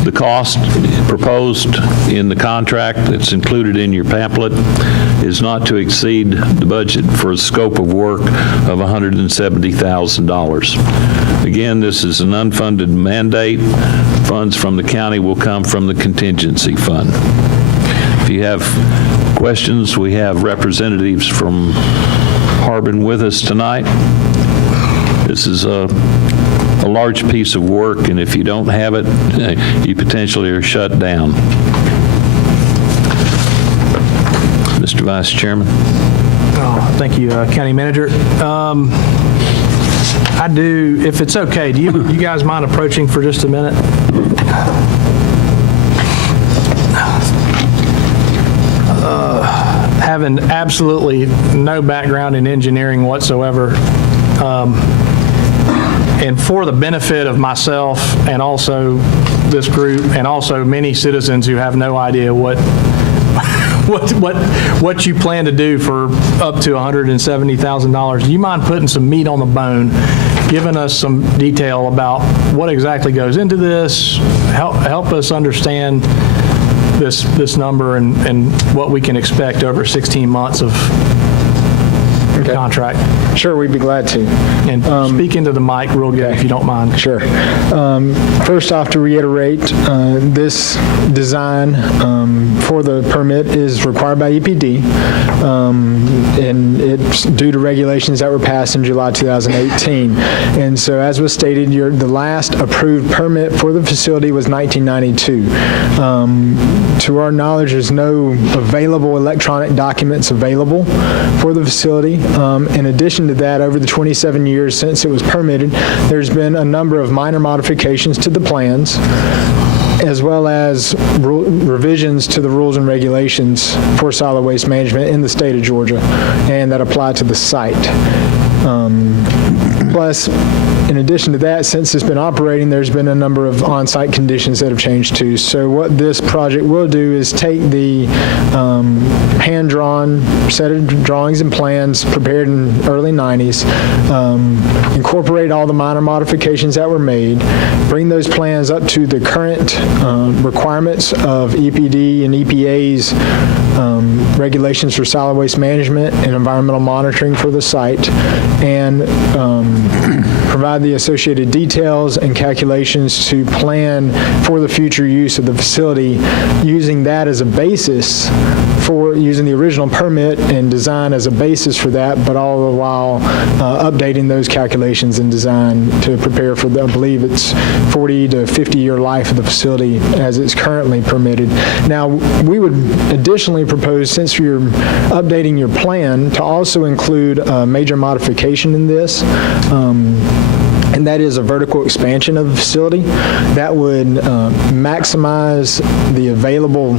The cost proposed in the contract that's included in your pamphlet is not to exceed the budget for a scope of work of $170,000. Again, this is an unfunded mandate. Funds from the county will come from the contingency fund. If you have questions, we have representatives from Harbin with us tonight. This is a large piece of work, and if you don't have it, you potentially are shut down. Mr. Vice Chairman. Oh, thank you, County Manager. I do, if it's okay, do you guys mind approaching for just a minute? Having absolutely no background in engineering whatsoever, And for the benefit of myself and also this group and also many citizens who have no idea what you plan to do for up to $170,000, do you mind putting some meat on the bone, giving us some detail about what exactly goes into this, help us understand this number and what we can expect over 16 months of contract? Sure, we'd be glad to. And speak into the mic real good if you don't mind. Sure. First off, to reiterate, this design for the permit is required by EPD, and it's due to regulations that were passed in July 2018. And so, as was stated, the last approved permit for the facility was 1992. To our knowledge, there's no available electronic documents available for the facility. In addition to that, over the 27 years since it was permitted, there's been a number of minor modifications to the plans, as well as revisions to the rules and regulations for solid waste management in the state of Georgia, and that apply to the site. Plus, in addition to that, since it's been operating, there's been a number of on-site conditions that have changed too. So what this project will do is take the hand-drawn set of drawings and plans prepared in early 90s, incorporate all the minor modifications that were made, bring those plans up to the current requirements of EPD and EPA's regulations for solid waste management and environmental monitoring for the site, and provide the associated details and calculations to plan for the future use of the facility, using that as a basis for using the original permit and design as a basis for that, but all the while updating those calculations and design to prepare for the, I believe it's 40 to 50-year life of the facility as it's currently permitted. Now, we would additionally propose, since you're updating your plan, to also include a major modification in this. And that is a vertical expansion of the facility that would maximize the available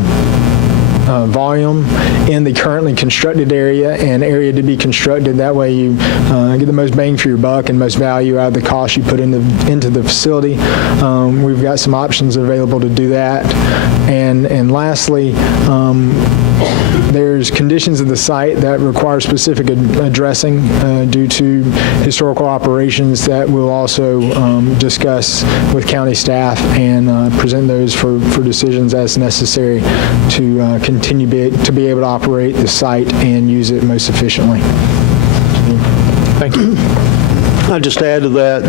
volume in the currently constructed area and area to be constructed. That way you get the most bang for your buck and most value out of the cost you put into the facility. We've got some options available to do that. And lastly, there's conditions of the site that require specific addressing due to historical operations that we'll also discuss with county staff and present those for decisions as necessary to continue to be able to operate the site and use it most efficiently. Thank you. I'll just add to that,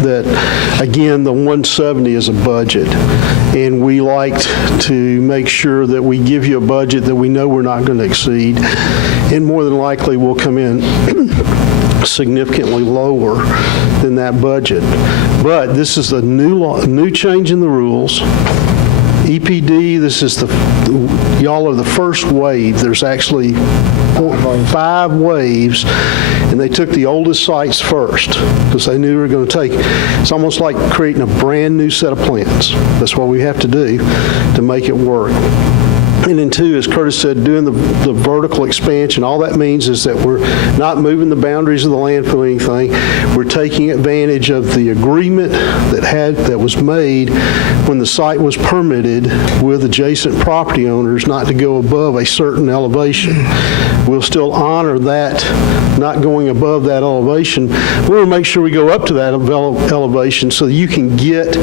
again, the 170 is a budget, and we like to make sure that we give you a budget that we know we're not going to exceed, and more than likely will come in significantly lower than that budget. But this is a new change in the rules. EPD, this is y'all are the first wave. There's actually 5 waves, and they took the oldest sites first because they knew we were going to take. It's almost like creating a brand new set of plans. That's what we have to do to make it work. And then 2, as Curtis said, doing the vertical expansion, all that means is that we're not moving the boundaries of the landfill or anything. We're taking advantage of the agreement that was made when the site was permitted with adjacent property owners not to go above a certain elevation. We'll still honor that, not going above that elevation. We want to make sure we go up to that elevation so that you can get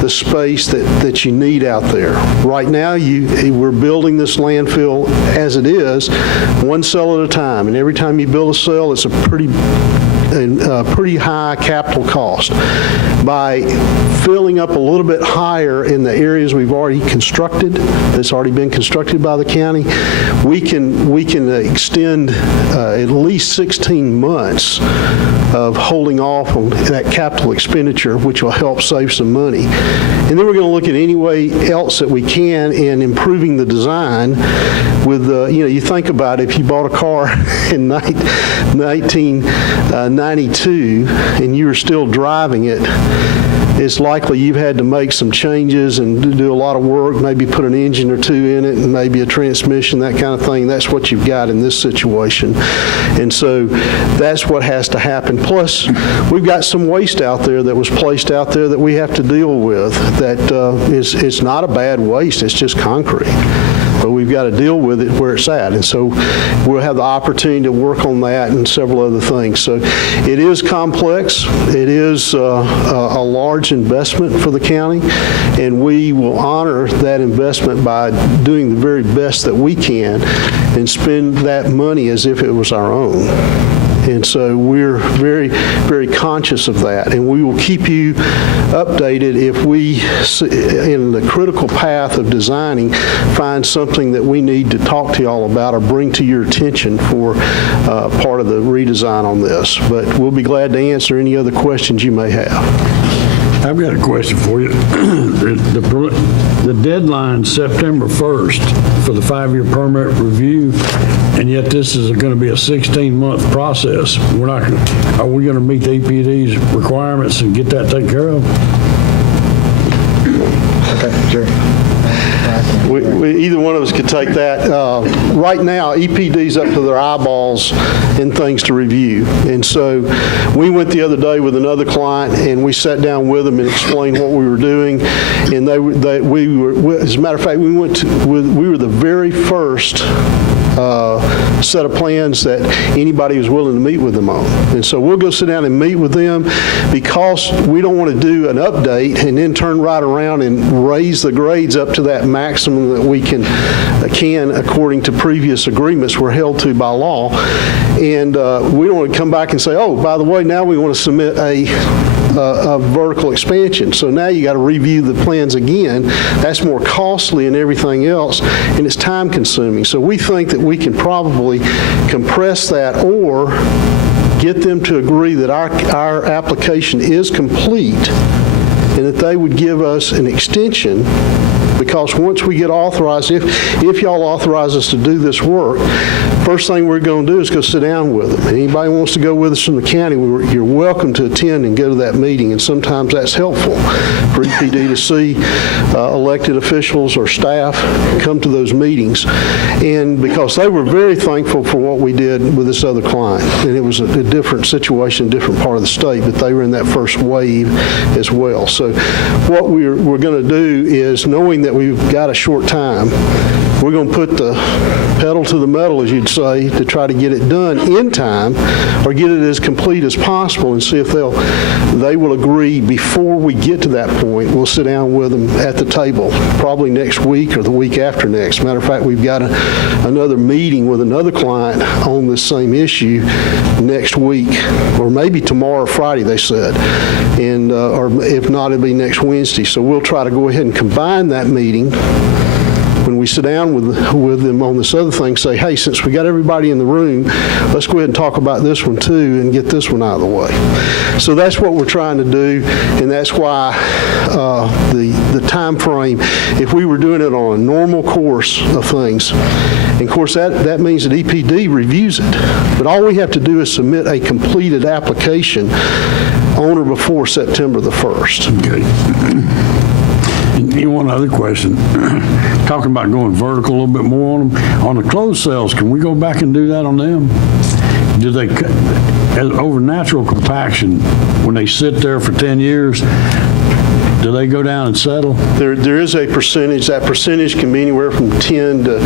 the space that you need out there. Right now, we're building this landfill as it is, one cell at a time, and every time you build a cell, it's a pretty high capital cost. By filling up a little bit higher in the areas we've already constructed, that's already been constructed by the county, we can extend at least 16 months of holding off on that capital expenditure, which will help save some money. And then we're going to look at any way else that we can in improving the design with, you think about it, if you bought a car in 1992 and you were still driving it, it's likely you've had to make some changes and do a lot of work, maybe put an engine or two in it and maybe a transmission, that kind of thing. That's what you've got in this situation. And so that's what has to happen. Plus, we've got some waste out there that was placed out there that we have to deal with that it's not a bad waste, it's just concrete. But we've got to deal with it where it's at. And so we'll have the opportunity to work on that and several other things. So it is complex. It is a large investment for the county, and we will honor that investment by doing the very best that we can and spend that money as if it was our own. And so we're very, very conscious of that. And we will keep you updated if we, in the critical path of designing, find something that we need to talk to y'all about or bring to your attention for part of the redesign on this. But we'll be glad to answer any other questions you may have. I've got a question for you. The deadline's September 1st for the 5-year permit review, and yet this is going to be a 16-month process. Are we going to meet the EPD's requirements and get that taken care of? Okay, Jerry. Either one of us could take that. Right now, EPD's up to their eyeballs in things to review. And so we went the other day with another client, and we sat down with them and explained what we were doing. And we were, as a matter of fact, we were the very first set of plans that anybody was willing to meet with them on. And so we'll go sit down and meet with them because we don't want to do an update and then turn right around and raise the grades up to that maximum that we can according to previous agreements we're held to by law. And we don't want to come back and say, oh, by the way, now we want to submit a vertical expansion. So now you got to review the plans again. That's more costly and everything else, and it's time consuming. So we think that we can probably compress that or get them to agree that our application is complete and that they would give us an extension, because once we get authorized, if y'all authorize us to do this work, first thing we're going to do is go sit down with them. And anybody who wants to go with us from the county, you're welcome to attend and go to that meeting. And sometimes that's helpful for EPD to see elected officials or staff come to those meetings. And because they were very thankful for what we did with this other client. And it was a different situation, different part of the state, but they were in that first wave as well. So what we're going to do is, knowing that we've got a short time, we're going to put the pedal to the metal, as you'd say, to try to get it done in time or get it as complete as possible and see if they will agree before we get to that point. We'll sit down with them at the table probably next week or the week after next. Matter of fact, we've got another meeting with another client on this same issue next week, or maybe tomorrow or Friday, they said. And or if not, it'll be next Wednesday. So we'll try to go ahead and combine that meeting when we sit down with them on this other thing, say, hey, since we got everybody in the room, let's go ahead and talk about this one too and get this one out of the way. So that's what we're trying to do, and that's why the time frame, if we were doing it on a normal course of things, and of course that means that EPD reviews it, but all we have to do is submit a completed application on or before September the 1st. Okay. And one other question, talking about going vertical a little bit more on them. On the closed cells, can we go back and do that on them? Do they, over natural compaction, when they sit there for 10 years, do they go down and settle? There is a percentage. That percentage can be anywhere from 10 to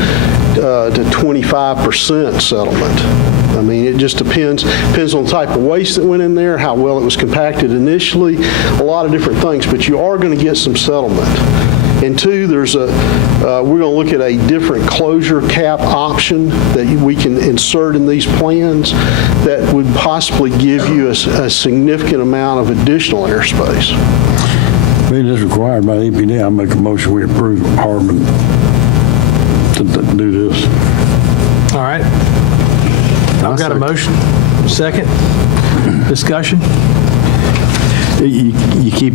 25% settlement. I mean, it just depends on the type of waste that went in there, how well it was compacted initially, a lot of different things, but you are going to get some settlement. And two, we're going to look at a different closure cap option that we can insert in these plans that would possibly give you a significant amount of additional airspace. Being this required by the EPD, I make a motion we approve Hardman to do this. All right. I've got a motion. Second. Discussion. You keep,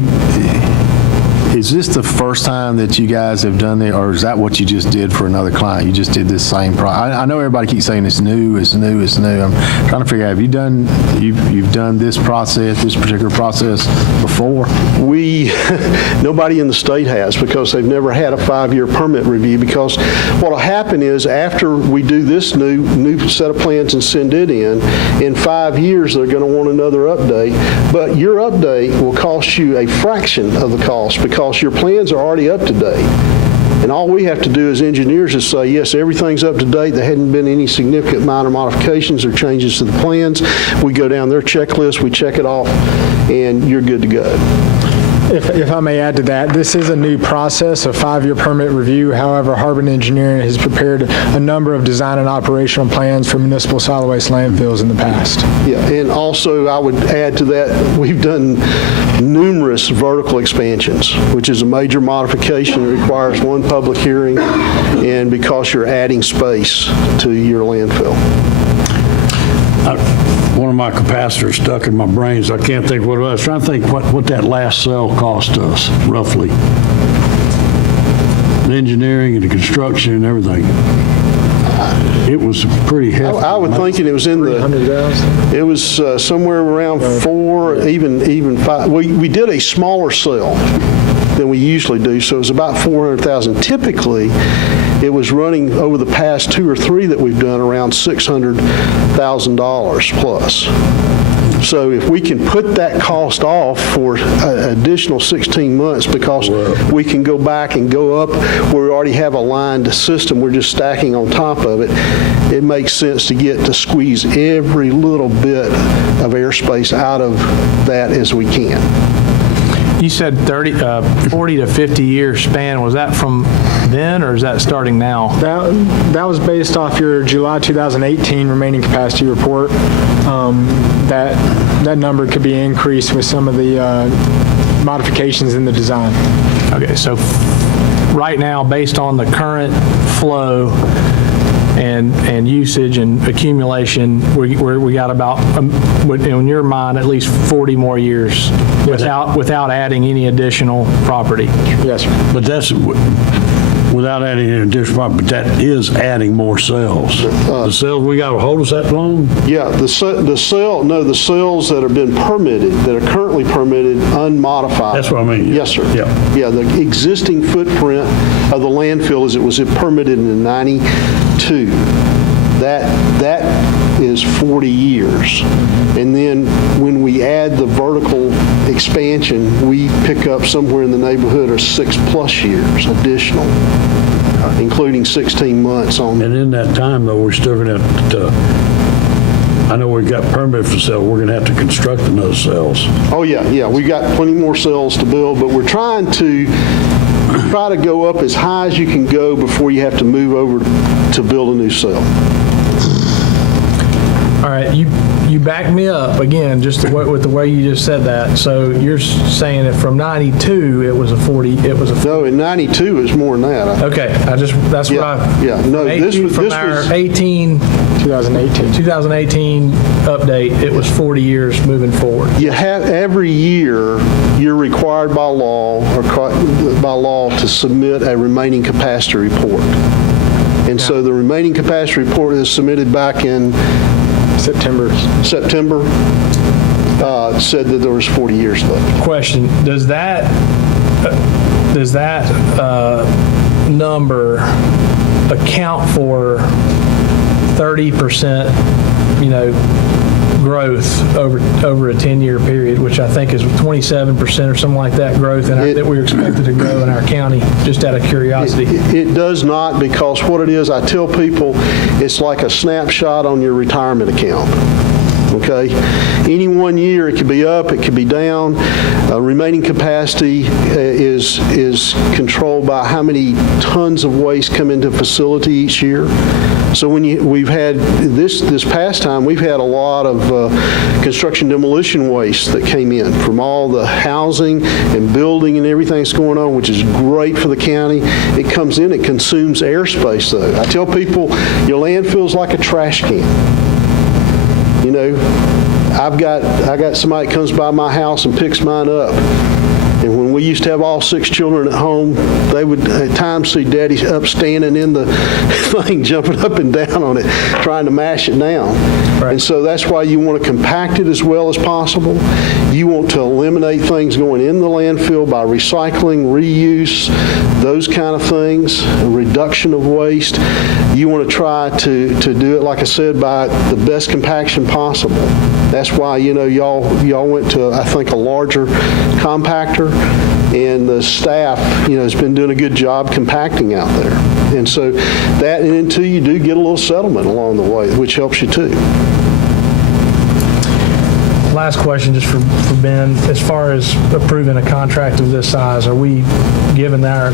is this the first time that you guys have done it, or is that what you just did for another client? You just did this same I know everybody keeps saying it's new, it's new, it's new. I'm trying to figure out, have you done, you've done this process, this particular process before? Nobody in the state has, because they've never had a 5-year permit review, because what'll happen is after we do this new set of plans and send it in 5 years, they're going to want another update, but your update will cost you a fraction of the cost because your plans are already up to date. And all we have to do as engineers is say, yes, everything's up to date. There hadn't been any significant minor modifications or changes to the plans. We go down their checklist, we check it off, and you're good to go. If I may add to that, this is a new process, a 5-year permit review. However, Harbin Engineering has prepared a number of design and operational plans for municipal solid waste landfills in the past. Yeah, and also I would add to that, we've done numerous vertical expansions, which is a major modification. It requires one public hearing, and because you're adding space to your landfill. One of my capacitors stuck in my brain, so I can't think what it was. I was trying to think what that last cell cost us, roughly. The engineering and the construction and everything. It was pretty hefty. I would think it was in the, 300,000? it was somewhere around 4, even 5. We did a smaller cell than we usually do, so it was about 400,000. Typically, it was running over the past 2 or 3 that we've done around $600,000 plus. So if we can put that cost off for an additional 16 months, because we can go back and go up where we already have a lined system, we're just stacking on top of it, it makes sense to squeeze every little bit of airspace out of that as we can. You said 40 to 50 year span. Was that from then, or is that starting now? That was based off your July 2018 remaining capacity report. That number could be increased with some of the modifications in the design. Okay, so right now, based on the current flow and usage and accumulation, we got about, in your mind, at least 40 more years without adding any additional property. Yes, sir. But that's without adding any additional property, but that is adding more cells. The cells we got to hold us that long? Yeah, the cells that have been permitted, that are currently permitted, unmodified. That's what I mean. Yes, sir. Yeah. Yeah, the existing footprint of the landfill as it was permitted in 92, that is 40 years. And then when we add the vertical expansion, we pick up somewhere in the neighborhood of 6+ years additional, including 16 months on. And in that time, though, we're still going to have to, I know we've got permit for cells, we're going to have to construct another cells. Oh, yeah, we got plenty more cells to build, but we're trying to go up as high as you can go before you have to move over to build a new cell. All right, you backed me up again, just with the way you just said that. So you're saying that from 92, it was a 40. No, in 92 it's more than that. Okay, that's what I. Yeah, no, this was 2018 update, it was 40 years moving forward. You have, every year, you're required by law to submit a remaining capacity report. And so the remaining capacity report is submitted back in September, said that there was 40 years left. Question, does that number account for 30%, growth over a 10-year period, which I think is 27% or something like that growth that we're expected to grow in our county, just out of curiosity? It does not, because what it is, I tell people, it's like a snapshot on your retirement account. Okay? Any one year, it could be up, it could be down. Remaining capacity is controlled by how many tons of waste come into a facility each year. So we've had this past time, we've had a lot of construction demolition waste that came in from all the housing and building and everything that's going on, which is great for the county. It comes in, it consumes airspace though. I tell people, your landfill's like a trash can. I got somebody that comes by my house and picks mine up. And when we used to have all 6 children at home, they would at times see Daddy up standing in the thing, jumping up and down on it, trying to mash it down. And so that's why you want to compact it as well as possible. You want to eliminate things going in the landfill by recycling, reuse, those kind of things, a reduction of waste. You want to try to do it, like I said, by the best compaction possible. That's why, y'all went to, I think, a larger compactor, and the staff, has been doing a good job compacting out there. And so that, and then too, you do get a little settlement along the way, which helps you too. Last question, just for Ben. As far as approving a contract of this size, are we, given that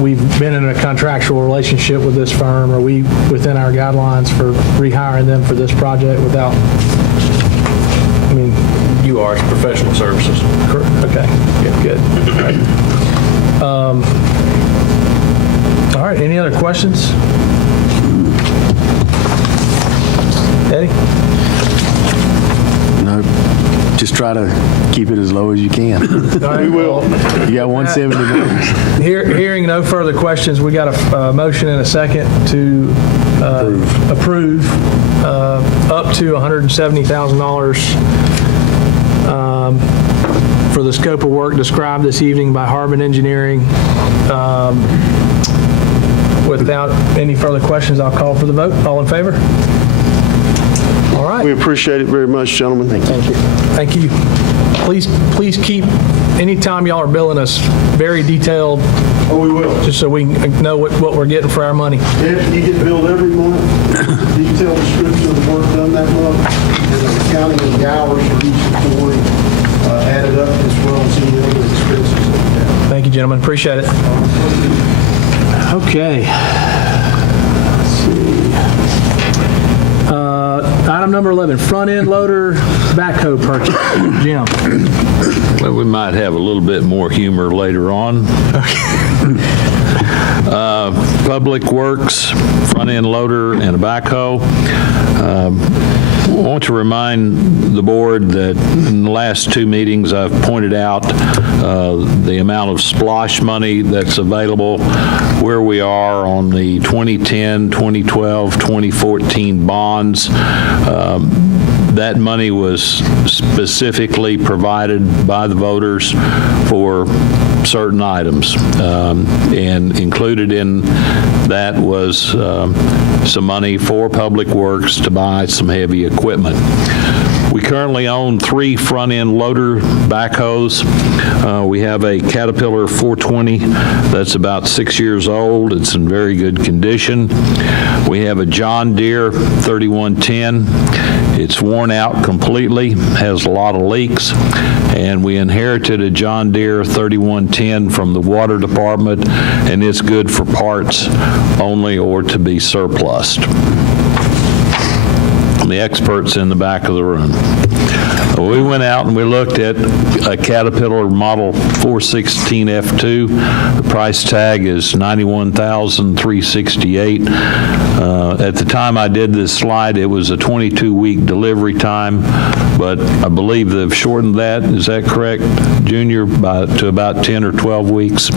we've been in a contractual relationship with this firm, are we within our guidelines for rehiring them for this project without, You are, it's professional services. okay, good. All right, any other questions? Eddie? No, just try to keep it as low as you can. We will. You got 170 minutes. Hearing no further questions, we got a motion and a second to approve up to $170,000 for the scope of work described this evening by Harbin Engineering. Without any further questions, I'll call for the vote. All in favor? All right. We appreciate it very much, gentlemen. Thank you. Thank you. Please keep, anytime y'all are billing us, very detailed, Oh, we will. just so we know what we're getting for our money. You get billed every month, detailed description of the work done that month, and the accounting of the hours for each employee added up, as well as any other expenses that we have. Thank you, gentlemen. Appreciate it. Okay. Let's see. Item number 11, front-end loader backhoe purchase. Jim. Well, we might have a little bit more humor later on. Public Works, front-end loader, and a backhoe. I want to remind the board that in the last 2 meetings, I've pointed out the amount of splosh money that's available, where we are on the 2010, 2012, 2014 bonds. That money was specifically provided by the voters for certain items, and included in that was some money for Public Works to buy some heavy equipment. We currently own 3 front-end loader backhoes. We have a Caterpillar 420 that's about 6 years old. It's in very good condition. We have a John Deere 3110. It's worn out completely, has a lot of leaks, and we inherited a John Deere 3110 from the water department, and it's good for parts only or to be surplused. The experts in the back of the room. We went out and we looked at a Caterpillar Model 416 F2. The price tag is $91,368. At the time I did this slide, it was a 22-week delivery time, but I believe they've shortened that. Is that correct, Junior? To about 10 or 12 weeks.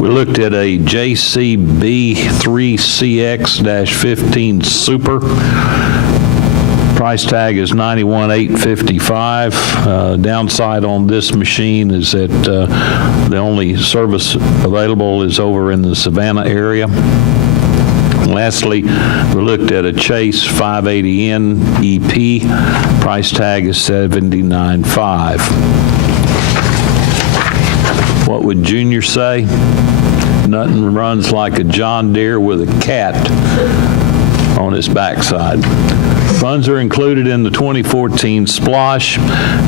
We looked at a JCB3CX-15 Super. Price tag is $91,855. Downside on this machine is that the only service available is over in the Savannah area. And lastly, we looked at a Chase 580N EP. Price tag is $79,500. What would Junior say? Nothing runs like a John Deere with a cat on its backside. Funds are included in the 2014 splosh,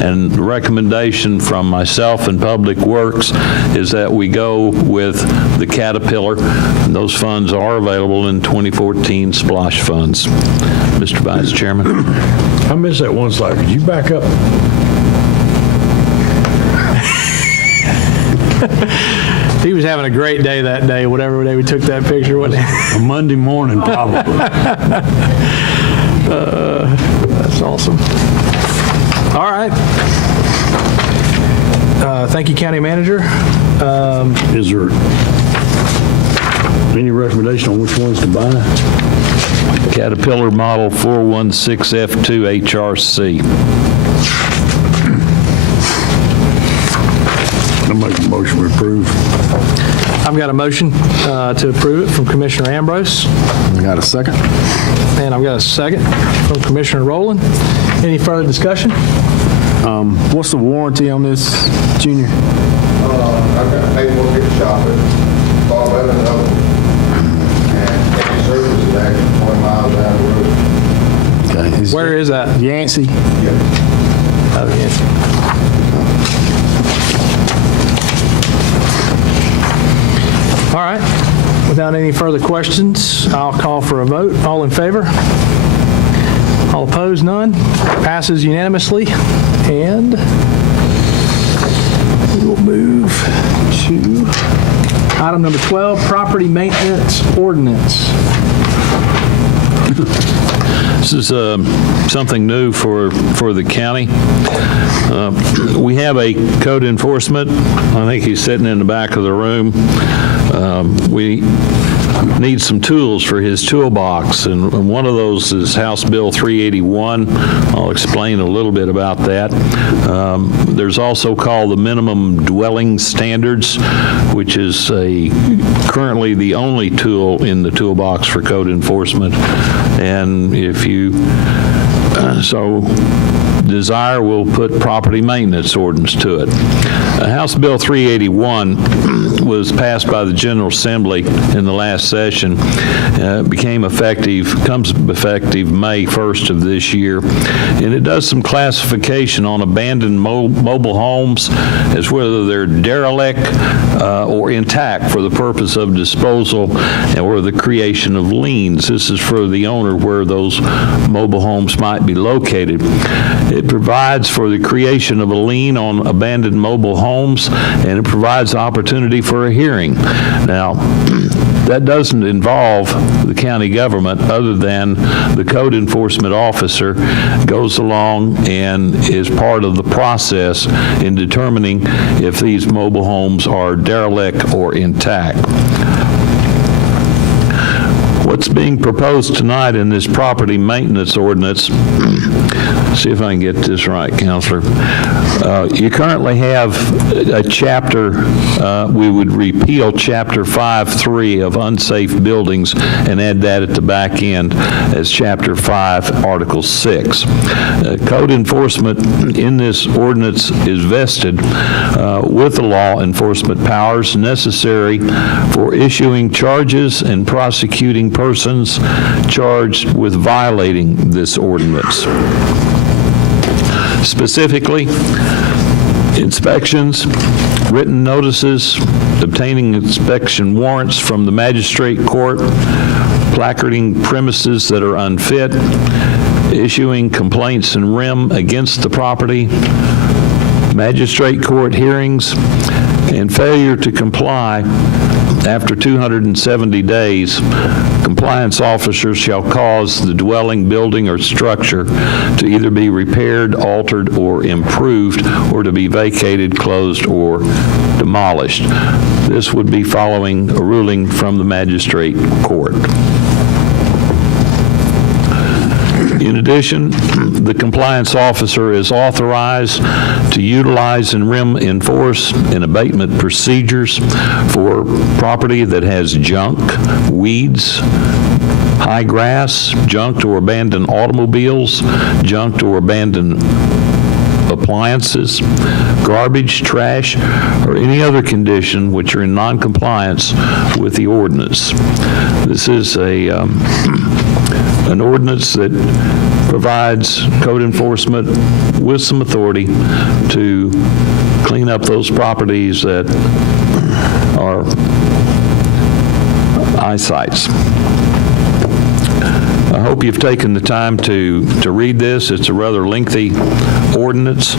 and the recommendation from myself and Public Works is that we go with the Caterpillar. And those funds are available in 2014 splosh funds. Mr. Vice Chairman. I missed that one slide. Could you back up? He was having a great day that day, whatever day we took that picture. Wasn't it? A Monday morning, probably. That's awesome. All right. Thank you, County Manager. Is there any recommendation on which ones to buy? Caterpillar Model 416F2 HRC. I make a motion to approve. I've got a motion to approve it from Commissioner Ambrose, You got a second? and I've got a second from Commissioner Rowland. Any further discussion? What's the warranty on this, Junior? I've got paperwork at the shop, it's far better than others. And any service is actually 20 miles down the road. Okay. Where is that? Yancey? Yeah. Oh, yes. All right. Without any further questions, I'll call for a vote. All in favor? All opposed? None? Passes unanimously. And we will move to item number 12, property maintenance ordinance. This is something new for the county. We have a code enforcement. I think he's sitting in the back of the room. We need some tools for his toolbox, and one of those is House Bill 381. I'll explain a little bit about that. There's also called the minimum dwelling standards, which is currently the only tool in the toolbox for code enforcement. And if you so desire, we'll put property maintenance ordinance to it. House Bill 381 was passed by the General Assembly in the last session. Comes effective May 1st of this year, and it does some classification on abandoned mobile homes as whether they're derelict or intact for the purpose of disposal or the creation of liens. This is for the owner where those mobile homes might be located. It provides for the creation of a lien on abandoned mobile homes, and it provides opportunity for a hearing. Now, that doesn't involve the county government other than the code enforcement officer goes along and is part of the process in determining if these mobile homes are derelict or intact. What's being proposed tonight in this property maintenance ordinance, see if I can get this right, Counselor. You currently have a chapter, we would repeal Chapter 5.3 of unsafe buildings and add that at the back end as Chapter 5, Article 6. Code enforcement in this ordinance is vested with the law enforcement powers necessary for issuing charges and prosecuting persons charged with violating this ordinance. Specifically, inspections, written notices, obtaining inspection warrants from the magistrate court, placarding premises that are unfit, issuing complaints in rem against the property, magistrate court hearings, and failure to comply after 270 days, compliance officers shall cause the dwelling, building, or structure to either be repaired, altered, or improved, or to be vacated, closed, or demolished. This would be following a ruling from the magistrate court. In addition, the compliance officer is authorized to utilize and enforce and abatement procedures for property that has junk, weeds, high grass, junked or abandoned automobiles, junked or abandoned appliances, garbage, trash, or any other condition which are in non-compliance with the ordinance. This is an ordinance that provides code enforcement with some authority to clean up those properties that are eyesights. I hope you've taken the time to read this. It's a rather lengthy ordinance.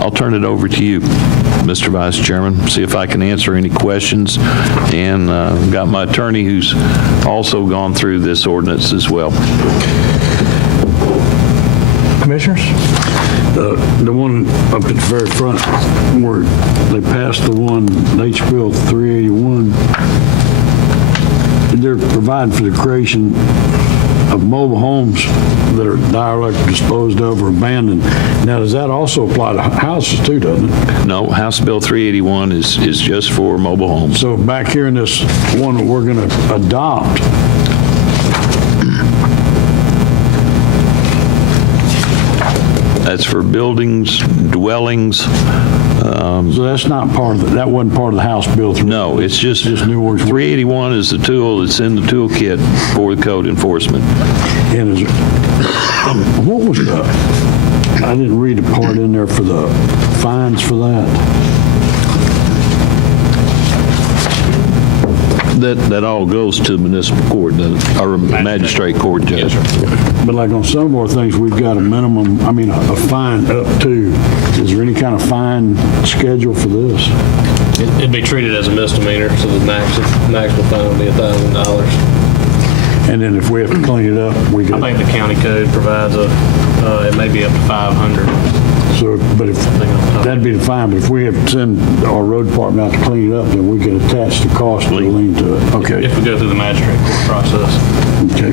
I'll turn it over to you, Mr. Vice Chairman, see if I can answer any questions. And I've got my attorney who's also gone through this ordinance as well. Commissioners? The one up at the very front where they passed the one, H. Bill 381, they're providing for the creation of mobile homes that are derelict, disposed of, or abandoned. Now, does that also apply to houses too, doesn't it? No, House Bill 381 is just for mobile homes. So back here in this one that we're going to adopt, That's for buildings, dwellings. so that's not part of that wasn't part of the House Bill 3. No, it's just new words. 381 is the tool that's in the toolkit for the code enforcement. And what was I didn't read the part in there for the fines for that. That all goes to municipal court, or magistrate court judge. But like on some of our things, we've got a minimum, a fine up to. Is there any kind of fine schedule for this? It'd be treated as a misdemeanor, so the maximum fine would be $1,000. And then if we have to clean it up, we I get. think the county code provides it may be up to 500. So, but if, that'd be the fine, but if we have to send our road department out to clean it up, then we can attach the cost of the lien to it. Okay. If we go through the magistrate court process. Okay.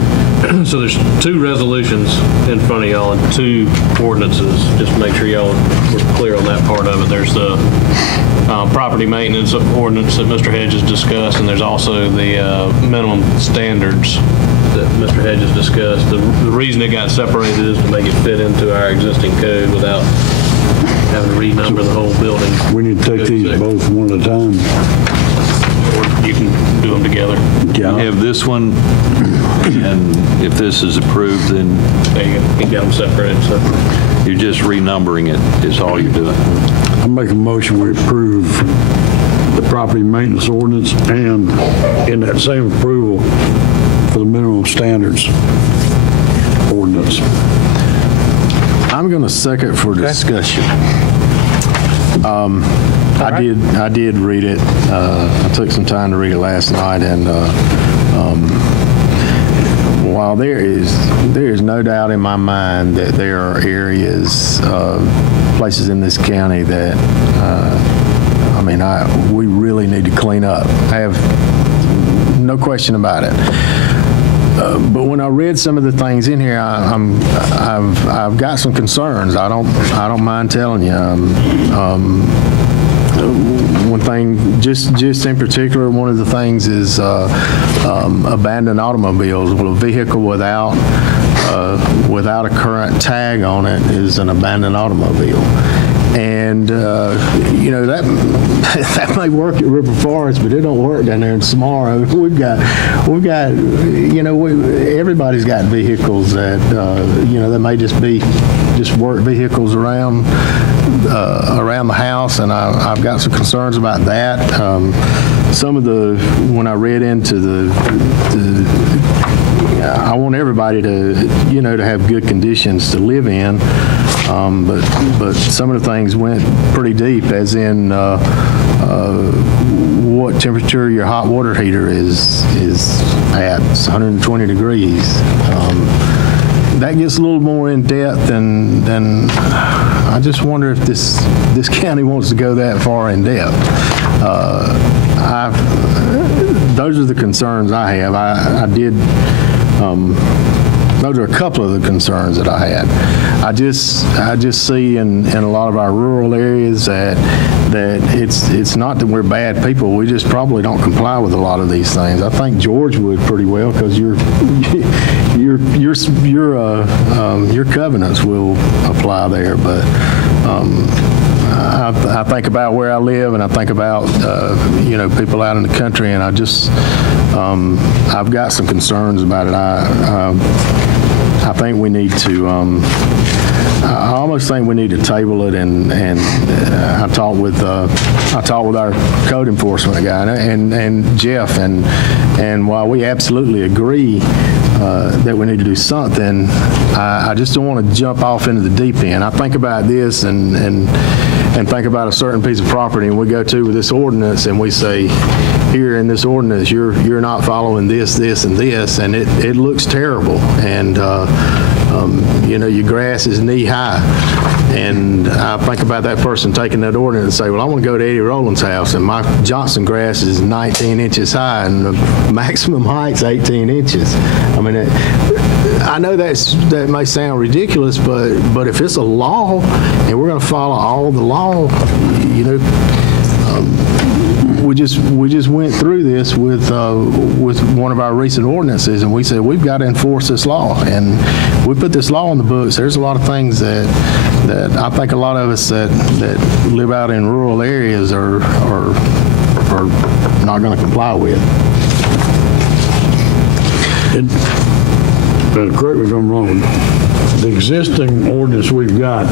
So there's 2 resolutions in front of y'all and 2 ordinances, just to make sure y'all were clear on that part of it. There's the property maintenance ordinance that Mr. Hedges discussed, and there's also the minimum standards that Mr. Hedges discussed. The reason it got separated is to make it fit into our existing code without having to renumber the whole building. We need to take these both one at a time. Or you can do them together. You have this one, and if this is approved, then There you go. You got them separated, so. you're just renumbering it, is all you're doing. I make a motion we approve the property maintenance ordinance and in that same approval for the minimum standards ordinance. I'm going to second for discussion. I did read it. I took some time to read it last night, and while there is no doubt in my mind that there are areas, places in this county that we really need to clean up. I have no question about it. But when I read some of the things in here, I've got some concerns. I don't mind telling you. One thing, just in particular, one of the things is abandoned automobiles. Well, a vehicle without a current tag on it is an abandoned automobile. And, that may work at River Forest, but it don't work down there in Samara. We've got, everybody's got vehicles that, that may just be work vehicles around the house, and I've got some concerns about that. When I read into I want everybody to, to have good conditions to live in. But some of the things went pretty deep, as in what temperature your hot water heater is at. It's 120 degrees. That gets a little more in depth, and I just wonder if this county wants to go that far in depth. Those are the concerns I have. Those are a couple of the concerns that I had. I just see in a lot of our rural areas that it's not that we're bad people. We just probably don't comply with a lot of these things. I think George would pretty well, because your covenants will apply there. But I think about where I live, and I think about people out in the country, and I've got some concerns about it. I think we need to. I almost think we need to table it, and I talked with our code enforcement guy and Jeff, and while we absolutely agree that we need to do something, I just don't want to jump off into the deep end. I think about this and think about a certain piece of property, and we go to with this ordinance, and we say, here in this ordinance, you're not following this, and this, and it looks terrible. And your grass is knee-high. And I think about that person taking that ordinance and say, well, I want to go to Eddie Rowland's house, and my Johnson grass is 19 inches high, and the maximum height's 18 inches. I mean, I know that may sound ridiculous, but if it's a law, and we're going to follow all the law, we just went through this with one of our recent ordinances, and we said we've got to enforce this law, and we put this law on the books. There's a lot of things that I think a lot of us that live out in rural areas are not going to comply with. Correct me if I'm wrong, the existing ordinance we've got,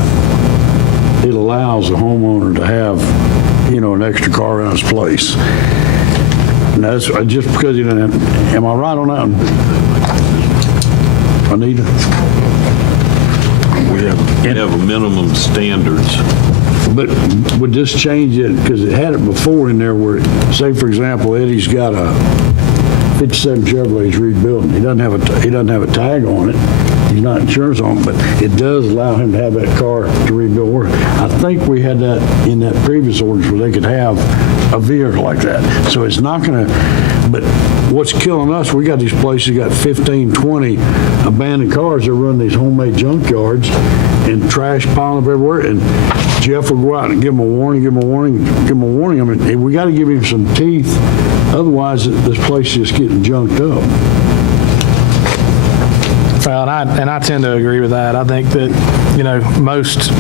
it allows the homeowner to have, an extra car around his place. And that's just because you didn't have, am I right on that one? Anita? We have minimum standards. But would this change it, because it had it before in there where, say for example, Eddie's got a 57 Chevrolet he's rebuilding. He doesn't have a tag on it. He's not insurance on it, but it does allow him to have that car to rebuild. I think we had that in that previous ordinance where they could have a vehicle like that. So it's not going to, but what's killing us, we got these places got 15, 20 abandoned cars that run these homemade junkyards and trash piling up everywhere. And Jeff will go out and give them a warning. I mean, we got to give him some teeth. Otherwise, this place is just getting junked up. Well, and I tend to agree with that. I think that, most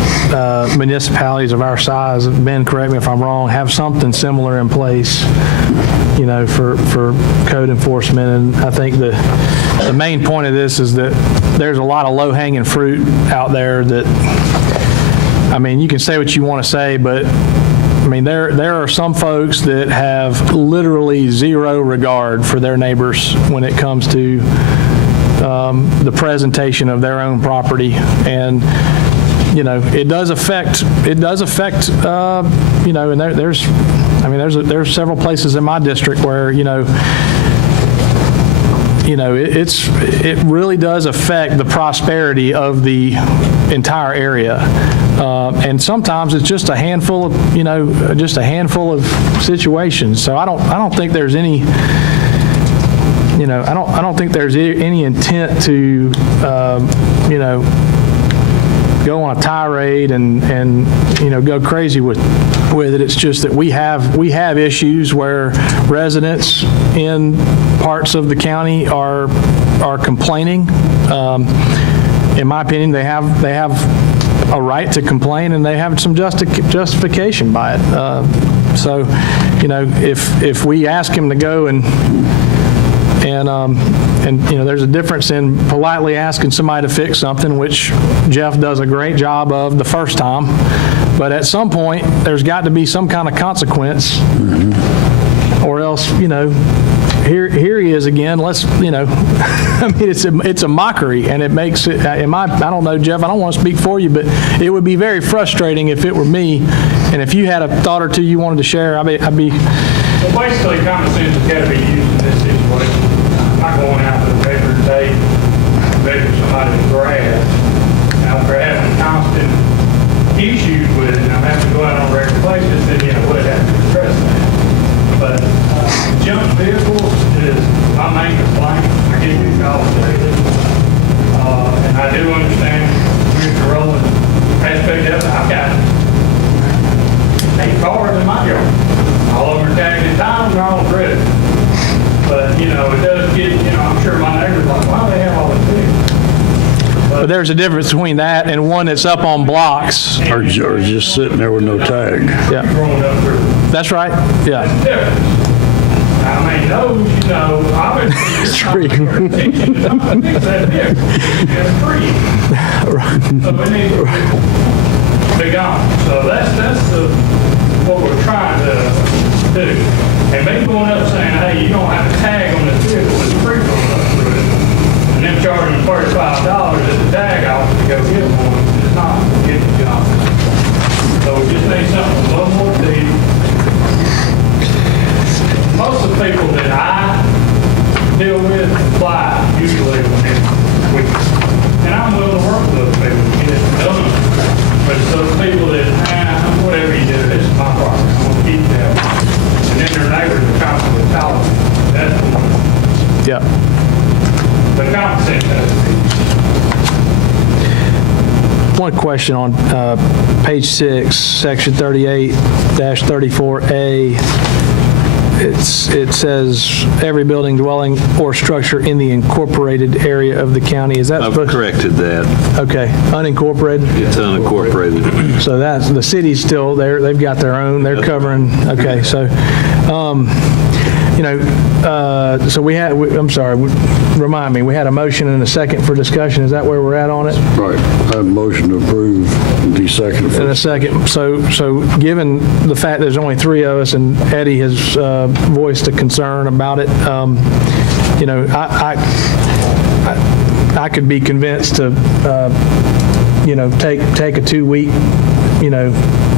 municipalities of our size, Ben, correct me if I'm wrong, have something similar in place, for code enforcement. And I think the main point of this is that there's a lot of low-hanging fruit out there that, I mean, you can say what you want to say, but I mean, there are some folks that have literally zero regard for their neighbors when it comes to the presentation of their own property. And, it does affect, and there's several places in my district where, it really does affect the prosperity of the entire area. And sometimes it's just a handful of, situations. So I don't think there's any, I don't think there's any intent to, go on a tirade and go crazy with it. It's just that we have issues where residents in parts of the county are complaining. In my opinion, they have a right to complain, and they have some justification by it. So, if we ask him to go and there's a difference in politely asking somebody to fix something, which Jeff does a great job of the first time, but at some point, there's got to be some kind of consequence, or else, here he is again. Let's, I mean, it's a mockery, and it makes it. I don't know, Jeff. I don't want to speak for you, but it would be very frustrating if it were me, and if you had a thought or two you wanted to share, I'd be. Well, basically, common sense has got to be used in this situation. I'm not going out to the measure tape, measure somebody's grass. Now, if they're having constant issues with it, and I'm having to go out on a regular basis, then, we'd have to address that. But junk vehicles is my main complaint. I get these calls daily. And I do understand Mr. Rowland aspect of it. I've got 8 cars in my yard. All of them are tagged in time, they're all credit. But, it does get, I'm sure my neighbors are like, why do they have all this vehicles? But there's a difference between that and one that's up on blocks. Or just sitting there with no tag. Yeah. That's right. Yeah. That's different. I mean, those, obviously, it's true. I'm going to fix that vehicle. It's free. So we need to be gone. So that's what we're trying to do. And me going up saying, hey, you don't have a tag on this vehicle, it's free going up through it. And them charging $35 at the tag office to go get one, is not get the job. So we just need something a little more deep. Most of the people that I deal with comply usually when it's weak. And I'm willing to question on page 6, section 38-34A. It says every building, dwelling, or structure in the incorporated area of the county. Is that I've supposed? corrected that. Okay, unincorporated? It's unincorporated. So that's, the city's still there, they've got their own, they're covering, okay, so, so I'm sorry, remind me, we had a motion and a second for discussion, is that where we're at on it? Right. I have a motion to approve, the second. In a second, so given the fact there's only 3 of us and Eddie has voiced a concern about it, I could be convinced to, take a 2-week,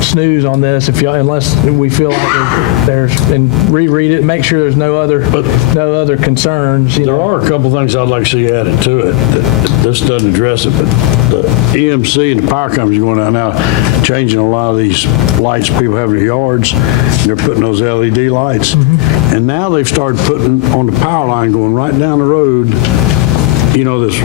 snooze on this unless we feel like there's, and reread it, make sure there's no other concerns. There are a couple things I'd like to see added to it. This doesn't address it, but the EMC and the power companies going out now, changing a lot of these lights people have in their yards. They're putting those LED lights. And now they've started putting on the power line going right down the road, this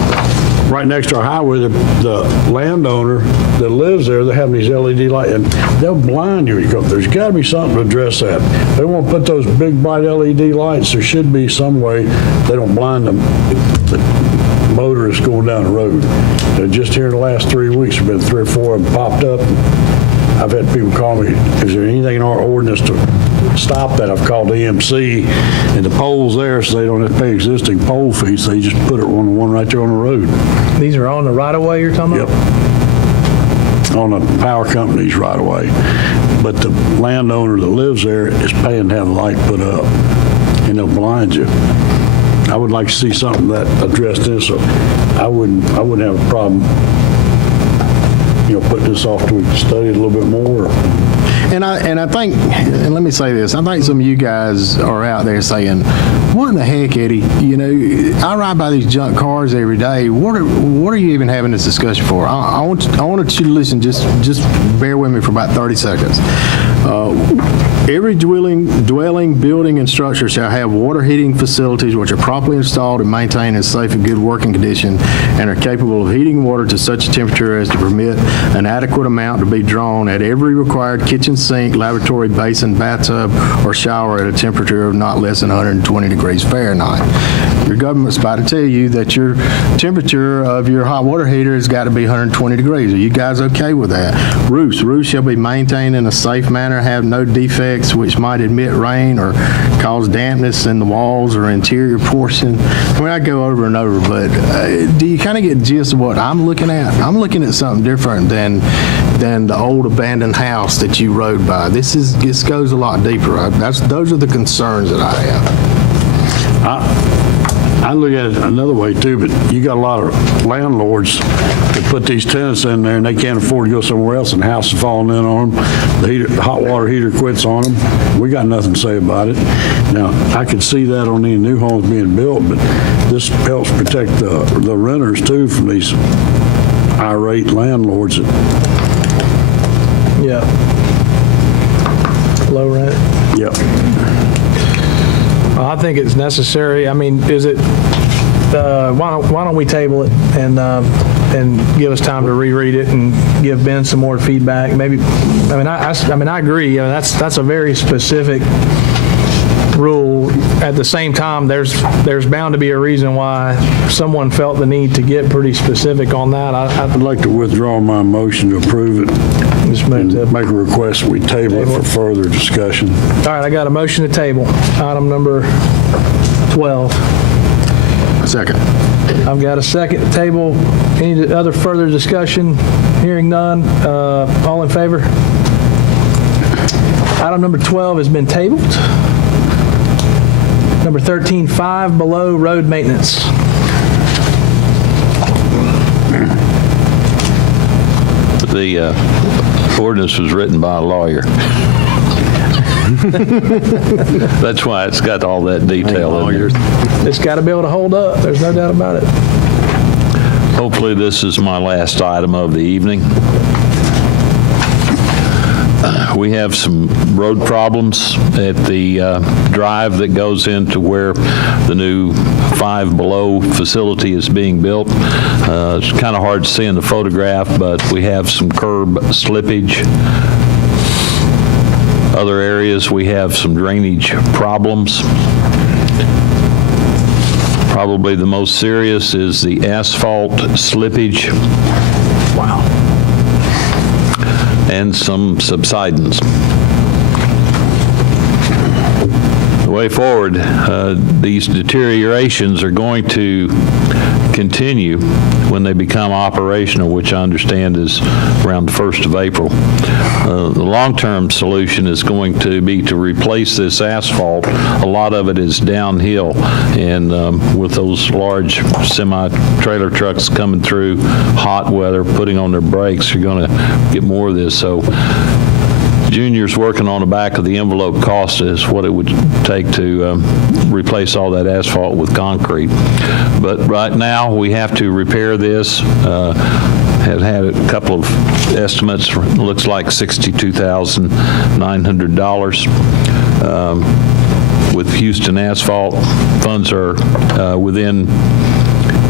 right next to our highway, the landowner that lives there, they're having these LED lights, and they'll blind you. There's got to be something to address that. They won't put those big bright LED lights. There should be some way they don't blind them. The motorists going down the road. Just here in the last 3 weeks, there have been 3 or 4 of them popped up. I've had people call me, is there anything in our ordinance to stop that? I've called the EMC, and the poles there, so they don't have to pay existing pole fees. They just put it on the one right there on the road. These are on the right-of-way you're talking about? Yep. On the power company's right away. But the landowner that lives there is paying to have the light put up, and they'll blind you. I would like to see something that addressed this, so I wouldn't have a problem, putting this off till we can study it a little bit more. And I think, and let me say this, I think some of you guys are out there saying, what in the heck, Eddie? I ride by these junk cars every day. What are you even having this discussion for? I want you to listen, just bear with me for about 30 seconds. Every dwelling, building, and structure shall have water heating facilities which are properly installed and maintained in safe and good working condition and are capable of heating water to such a temperature as to permit an adequate amount to be drawn at every required kitchen sink, lavatory, basin, bathtub, or shower at a temperature of not less than 120 degrees Fahrenheit. Your government's about to tell you that your temperature of your hot water heater has got to be 120 degrees. Are you guys okay with that? Roofs shall be maintained in a safe manner, have no defects which might admit rain or cause dampness in the walls or interior portion. I go over and over, but do you kind of get the gist of what I'm looking at? I'm looking at something different than the old abandoned house that you rode by. This goes a lot deeper. Those are the concerns that I have. I look at it another way too, but you got a lot of landlords that put these tenants in there and they can't afford to go somewhere else and the house is falling in on them. The hot water heater quits on them. We got nothing to say about it. Now, I could see that on any new homes being built, but this helps protect the renters too from these irate landlords. Yeah. Low rent. Yep. I think it's necessary. I mean, is it, why don't we table it and give us time to reread it and give Ben some more feedback? Maybe, I agree. That's a very specific rule. At the same time, there's bound to be a reason why someone felt the need to get pretty specific on that. I'd like to withdraw my motion to approve it. Just Make a request we table it for further discussion. All right, I got a motion to table, item number 12. Second. I've got a second to table. Any other further discussion? Hearing none. All in favor? Item number 12 has been tabled. Number 13, 5 below road maintenance. The ordinance was written by a lawyer. That's why it's got all that detail in there. It's got to be able to hold up. There's no doubt about it. Hopefully, this is my last item of the evening. We have some road problems at the drive that goes into where the new Five Below facility is being built. It's kind of hard to see in the photograph, but we have some curb slippage. Other areas, we have some drainage problems. Probably the most serious is the asphalt slippage. Wow. And some subsidence. The way forward, these deteriorations are going to continue when they become operational, which I understand is around the 1st of April. The long-term solution is going to be to replace this asphalt. A lot of it is downhill, and with those large semi-trailer trucks coming through hot weather, putting on their brakes, you're going to get more of this. So Junior's working on the back of the envelope cost is what it would take to replace all that asphalt with concrete. But right now, we have to repair this. Have had a couple of estimates, looks like $62,900. With Houston Asphalt, funds are within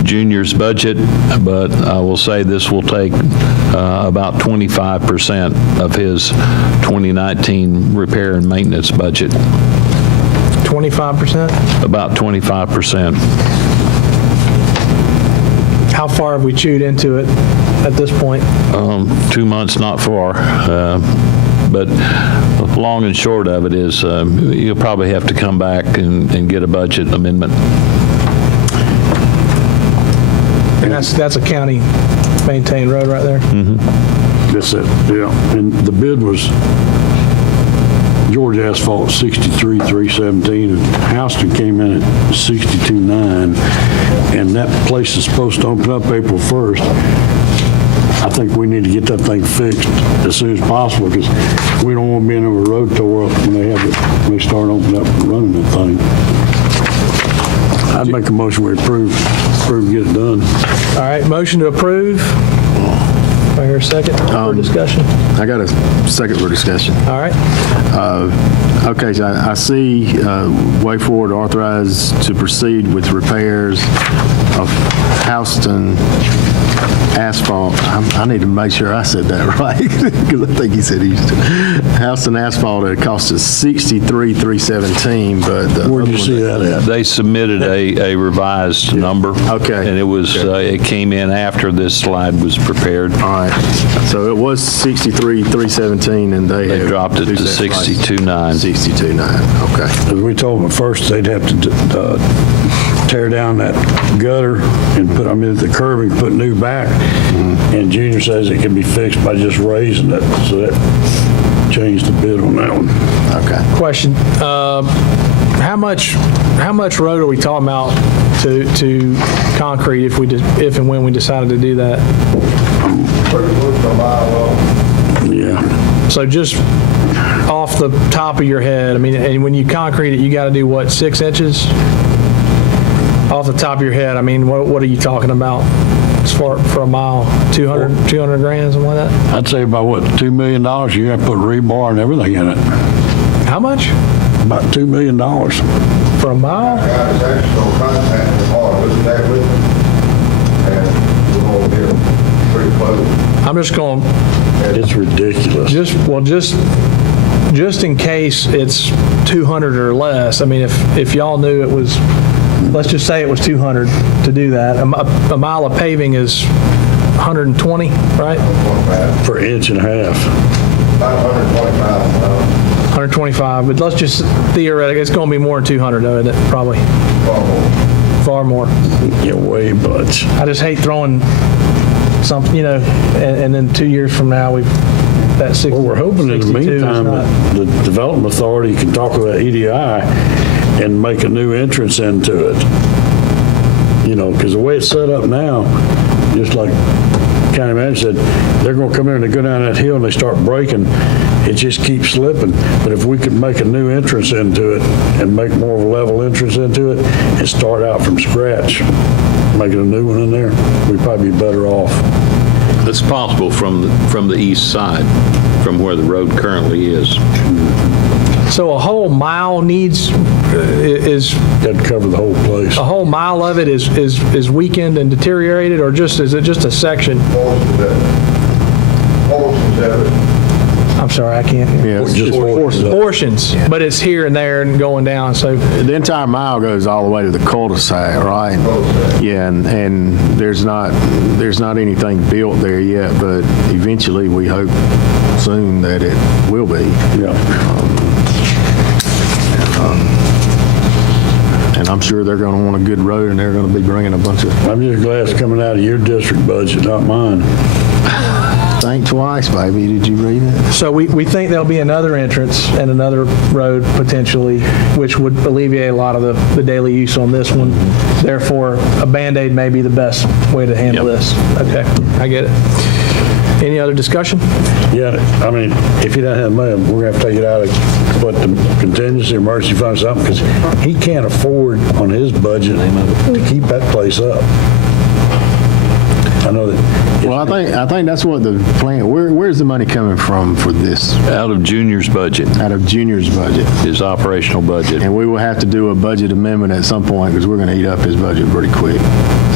Junior's budget, but I will say this will take about 25% of his 2019 repair and maintenance budget. 25%? About 25%. How far have we chewed into it at this point? 2 months, not far. But the long and short of it is you'll probably have to come back and get a budget amendment. And that's a county-maintained road right there? That's it, yeah. And the bid was Georgia Asphalt 63,317, and Houston came in at 62,900, and that place is supposed to open up April 1st. I think we need to get that thing fixed as soon as possible, because we don't want to be in a road tore up when they start opening up and running that thing. I'd make a motion we approve, get it done. All right, motion to approve. Do I hear a second for discussion? I got a second for discussion. All right. Okay, so I see way forward authorized to proceed with repairs of Houston Asphalt. I need to make sure I said that right, because I think he said Houston. Houston Asphalt, it cost us $63,317, but Where'd you see that at? They submitted a revised number. Okay. And it was, it came in after this slide was prepared. All right, so it was $63,317, and they have dropped it to reduced that price. $62,900. $62,900, okay. As we told them at first, they'd have to tear down that gutter and put, the curbing, put new back. And Junior says it can be fixed by just raising it, so that changed the bid on that one. Okay. Question, how much road are we talking about to concrete if and when we decided to do that? Pretty close to a mile long. Yeah. So just off the top of your head, and when you concrete it, you got to do what, 6 inches? Off the top of your head, what are you talking about as far for a mile? 200 grand, something like that? I'd say about, $2 million? You have to put rebar and everything in it. How much? About $2 million. For a mile? Guys actually don't contact them hard, listen that with them. And we're going to get them pretty close. I'm just going, It's ridiculous. just in case it's 200 or less, if y'all knew it was, let's just say it was 200 to do that, a mile of paving is 120, right? For an inch and a half. About 125 125, but let's just theoretically, it's going to be more than 200 though, isn't it? Probably. Far more. Yeah, way much. I just hate throwing something, and then 2 years from now, that 60. Well, we're hoping in the 62 is meantime not- that the Development Authority can talk with that EDI and make a new entrance into it. Because the way it's set up now, just like County Manager said, they're going to come in and they go down that hill and they start braking. It just keeps slipping. But if we could make a new entrance into it and make more of a level entrance into it and start out from scratch, making a new one in there, we'd probably be better off. It's possible from the east side, from where the road currently is. So a whole mile is Got to cover the whole place. a whole mile of it is weakened and deteriorated, or is it just a section? Portions of it. I'm sorry, I can't hear. Yeah, it's Just portions. Portions, but it's here and there and going down, so, The entire mile goes all the way to the cul-de-sac, right? Yeah, and there's not anything built there yet, but eventually we hope soon that it will be. Yeah. And I'm sure they're going to want a good road, and they're going to be bringing a bunch of, I'm just glad it's coming out of your district budget, not mine. think twice, baby. Did you read it? so we think there'll be another entrance and another road potentially, which would alleviate a lot of the daily use on this one. Therefore, a Band-Aid may be the best way to handle this. Okay, I get it. Any other discussion? Yeah, I mean, if he doesn't have money, we're gonna have to take it out of, what, the contingency, emergency fund or something, because he can't afford on his budget to keep that place up. I know that. Well, I think that's what the plan, where's the money coming from for this? Out of Junior's budget, Out of Junior's budget. his operational budget, And we will have to do a budget amendment at some point because we're going to eat up his budget pretty quick.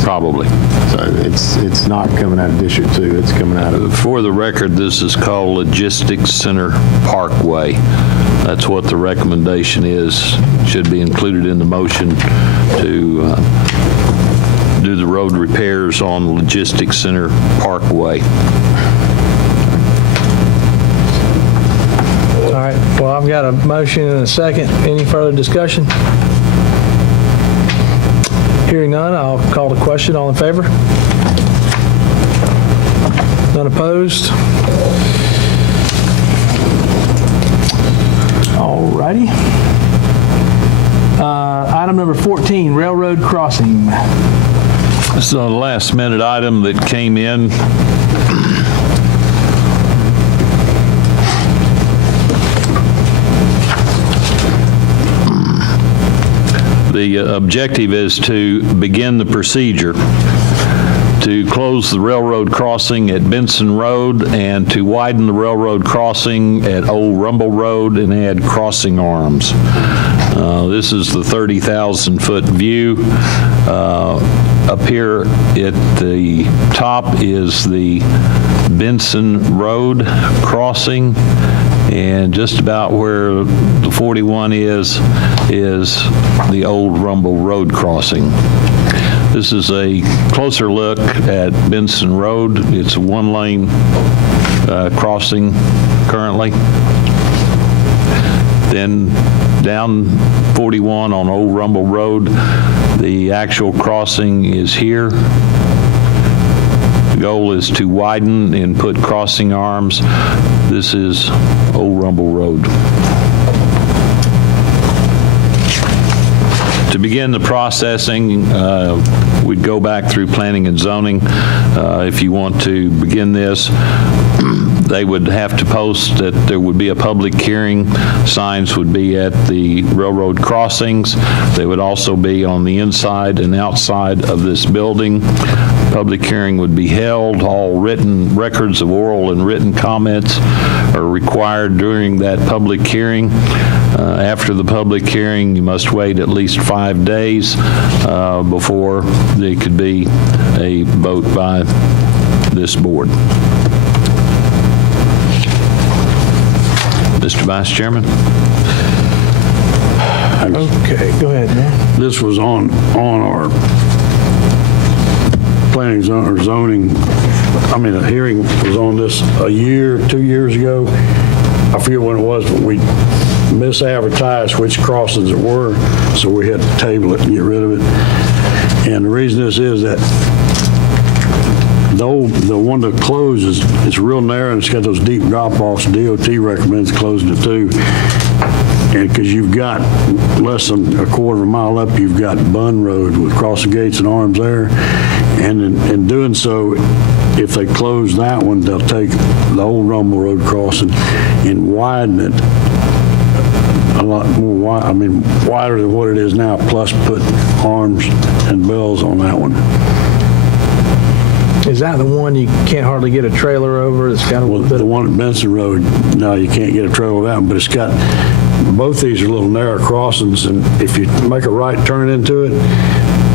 probably. So it's not coming out of District 2, it's coming out of, For the record, this is called Logistics Center Parkway. That's what the recommendation is. Should be included in the motion to do the road repairs on Logistics Center Parkway. All right, well, I've got a motion and a second. Any further discussion? Hearing none, I'll call the question. All in favor? None opposed? All righty. Item number 14, railroad crossing. This is a last-minute item that came in. The objective is to begin the procedure to close the railroad crossing at Benson Road and to widen the railroad crossing at Old Rumble Road and add crossing arms. This is the 30,000-foot view. Up here at the top is the Benson Road crossing, and just about where the 41 is the Old Rumble Road crossing. This is a closer look at Benson Road. It's a one-lane crossing currently. Then down 41 on Old Rumble Road, the actual crossing is here. The goal is to widen and put crossing arms. This is Old Rumble Road. To begin the processing, we'd go back through planning and zoning. If you want to begin this, they would have to post that there would be a public hearing. Signs would be at the railroad crossings. They would also be on the inside and outside of this building. Public hearing would be held. All written records of oral and written comments are required during that public hearing. After the public hearing, you must wait at least 5 days before there could be a vote by this board. Mr. Vice Chairman? Okay, go ahead, man. This was on our planning or zoning, I mean, a hearing was on this a year, 2 years ago. I forget when it was, but we misadvertised which crossings it were, so we had to table it and get rid of it. And the reason this is that the one that closes, it's real narrow and it's got those deep drop-offs. DOT recommends closing it too. And because you've got less than a quarter of a mile up, you've got Bun Road with crossing gates and arms there. And in doing so, if they close that one, they'll take the Old Rumble Road crossing and widen it a lot more wide, I mean, wider than what it is now, plus put arms and bells on that one. Is that the one you can't hardly get a trailer over? It's got a Well, little bit the of... one at Benson Road, no, you can't get a trailer with that one, but it's got, both these are little narrow crossings, and if you make a right turn into it,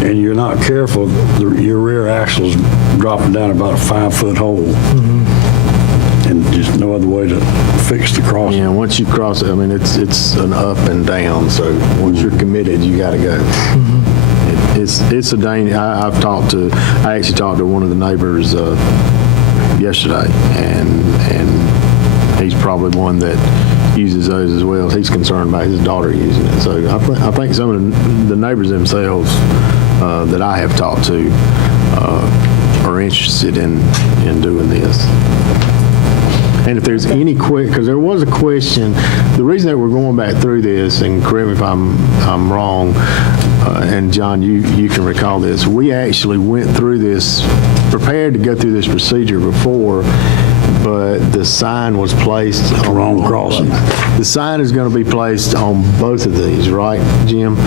and you're not careful, your rear axle's dropping down about a 5-foot hole. And just no other way to fix the crossing. Yeah, once you cross it, I mean, it's an up and down, so once you're committed, you got to go. It's a danger. I actually talked to one of the neighbors yesterday, and he's probably one that uses those as well. He's concerned about his daughter using it. So I think some of the neighbors themselves that I have talked to are interested in doing this. And if there's any because there was a question, the reason that we're going back through this, and correct me if I'm wrong, and John, you can recall this, we actually went through this, prepared to go through this procedure before, but the sign was placed on Wrong crossing. The sign is going to be placed on both of these, right, Jim?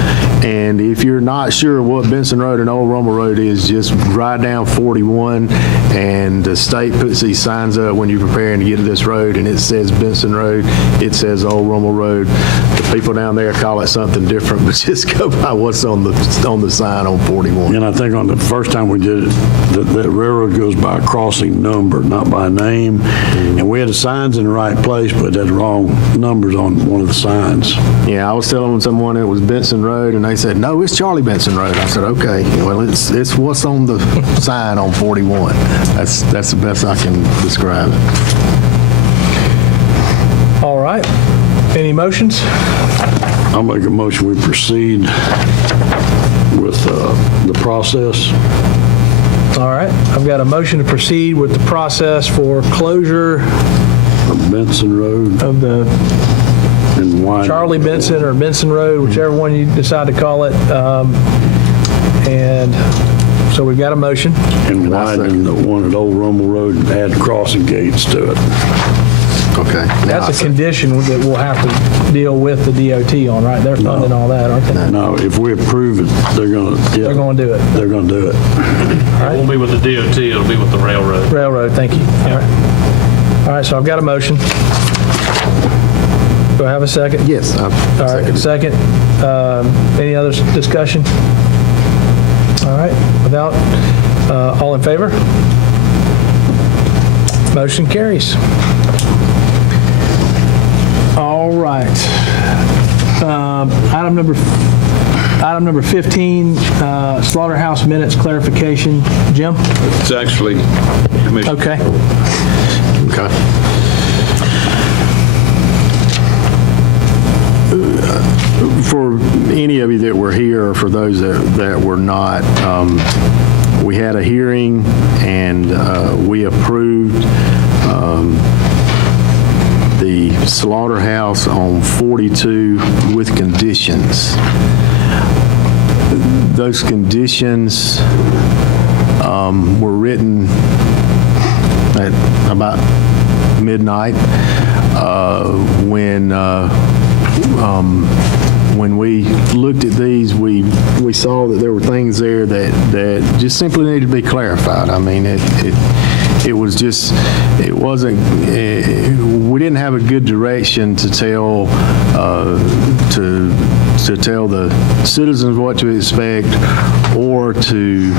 And if you're not sure what Benson Road and Old Rumble Road is, just ride down 41, and the state puts these signs up when you're preparing to get to this road, and it says Benson Road, it says Old Rumble Road. The people down there call it something different, but just go by what's on the sign on 41. And I think on the first time we did it, that railroad goes by a crossing number, not by name. And we had the signs in the right place, but had the wrong numbers on one of the signs. Yeah, I was telling someone it was Benson Road, and they said, no, it's Charlie Benson Road. I said, okay, well, it's what's on the sign on 41. That's the best I can describe it. All right. Any motions? I'll make a motion we proceed with the process. All right. I've got a motion to proceed with the process for closure Of Benson Road of the and widen. Charlie Benson or Benson Road, whichever one you decide to call it. And so we've got a motion. And widen the one at Old Rumble Road and add crossing gates to it. Okay. That's a condition that we'll have to deal with the DOT on, right? They're funding all that, aren't they? No, if we approve it, they're going to. They're going to do it. They're going to do it. It won't be with the DOT, it'll be with the railroad. Railroad, thank you. All right. All right, so I've got a motion. Do I have a second? Yes. All right, second. Any other discussion? All right, without, all in favor? Motion carries. All right. Item number 15, slaughterhouse minutes clarification. Jim? It's actually, Commissioner. Okay. Okay. For any of you that were here, or for those that were not, we had a hearing, and we approved the slaughterhouse on 42 with conditions. Those conditions were written at about midnight when we looked at these, we saw that there were things there that just simply needed to be clarified. I mean, it was just, it wasn't, we didn't have a good direction to tell to tell the citizens what to expect, or to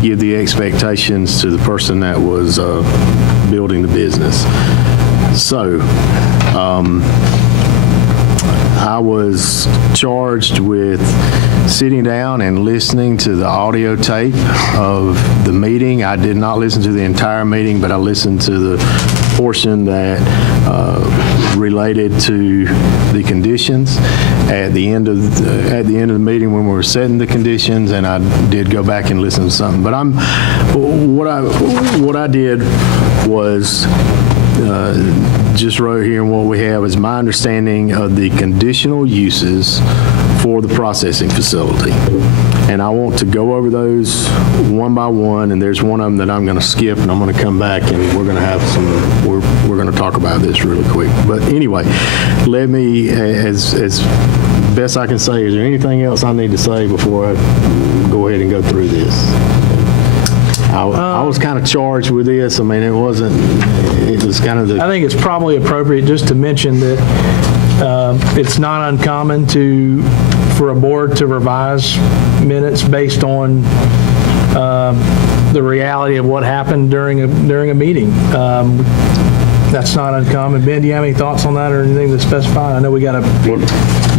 give the expectations to the person that was building the business. So, I was charged with sitting down and listening to the audio tape of the meeting. I did not listen to the entire meeting, but I listened to the portion that related to the conditions at the end of the meeting when we were setting the conditions, and I did go back and listen to something. But what I did was just wrote here, and what we have is my understanding of the conditional uses for the processing facility. And I want to go over those one by one, and there's one of them that I'm going to skip, and I'm going to come back, and we're going to have we're going to talk about this really quick. But anyway, let me, as best I can say, is there anything else I need to say before I go ahead and go through this? I was kind of charged with this. I mean, it was kind of I think it's probably appropriate just to mention that it's not uncommon for a board to revise minutes based on the reality of what happened during a meeting. That's not uncommon. Ben, do you have any thoughts on that or anything to specify? I know you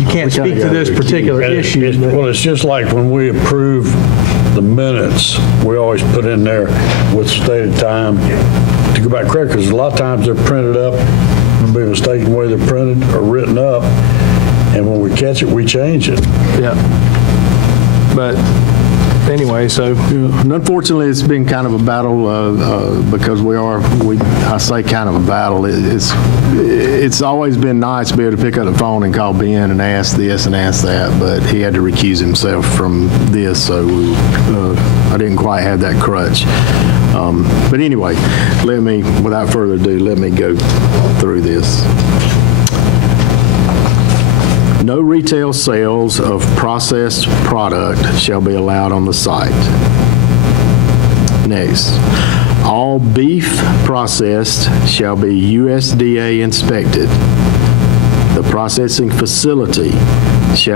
can't speak to this particular issue. Well, it's just like when we approve the minutes, we always put in there with stated time to go back correct, because a lot of times they're printed up, there'll be a mistaken way they're printed or written up, and when we catch it, we change it. Yeah. But anyway, so. And unfortunately, it's been kind of a battle because I say kind of a battle. It's always been nice to be able to pick up the phone and call Ben and ask this and ask that, but he had to recuse himself from this, so I didn't quite have that crutch. But anyway, without further ado, let me go through this. No retail sales of processed product shall be allowed on the site. Next, all beef processed shall be USDA inspected. The processing facility shall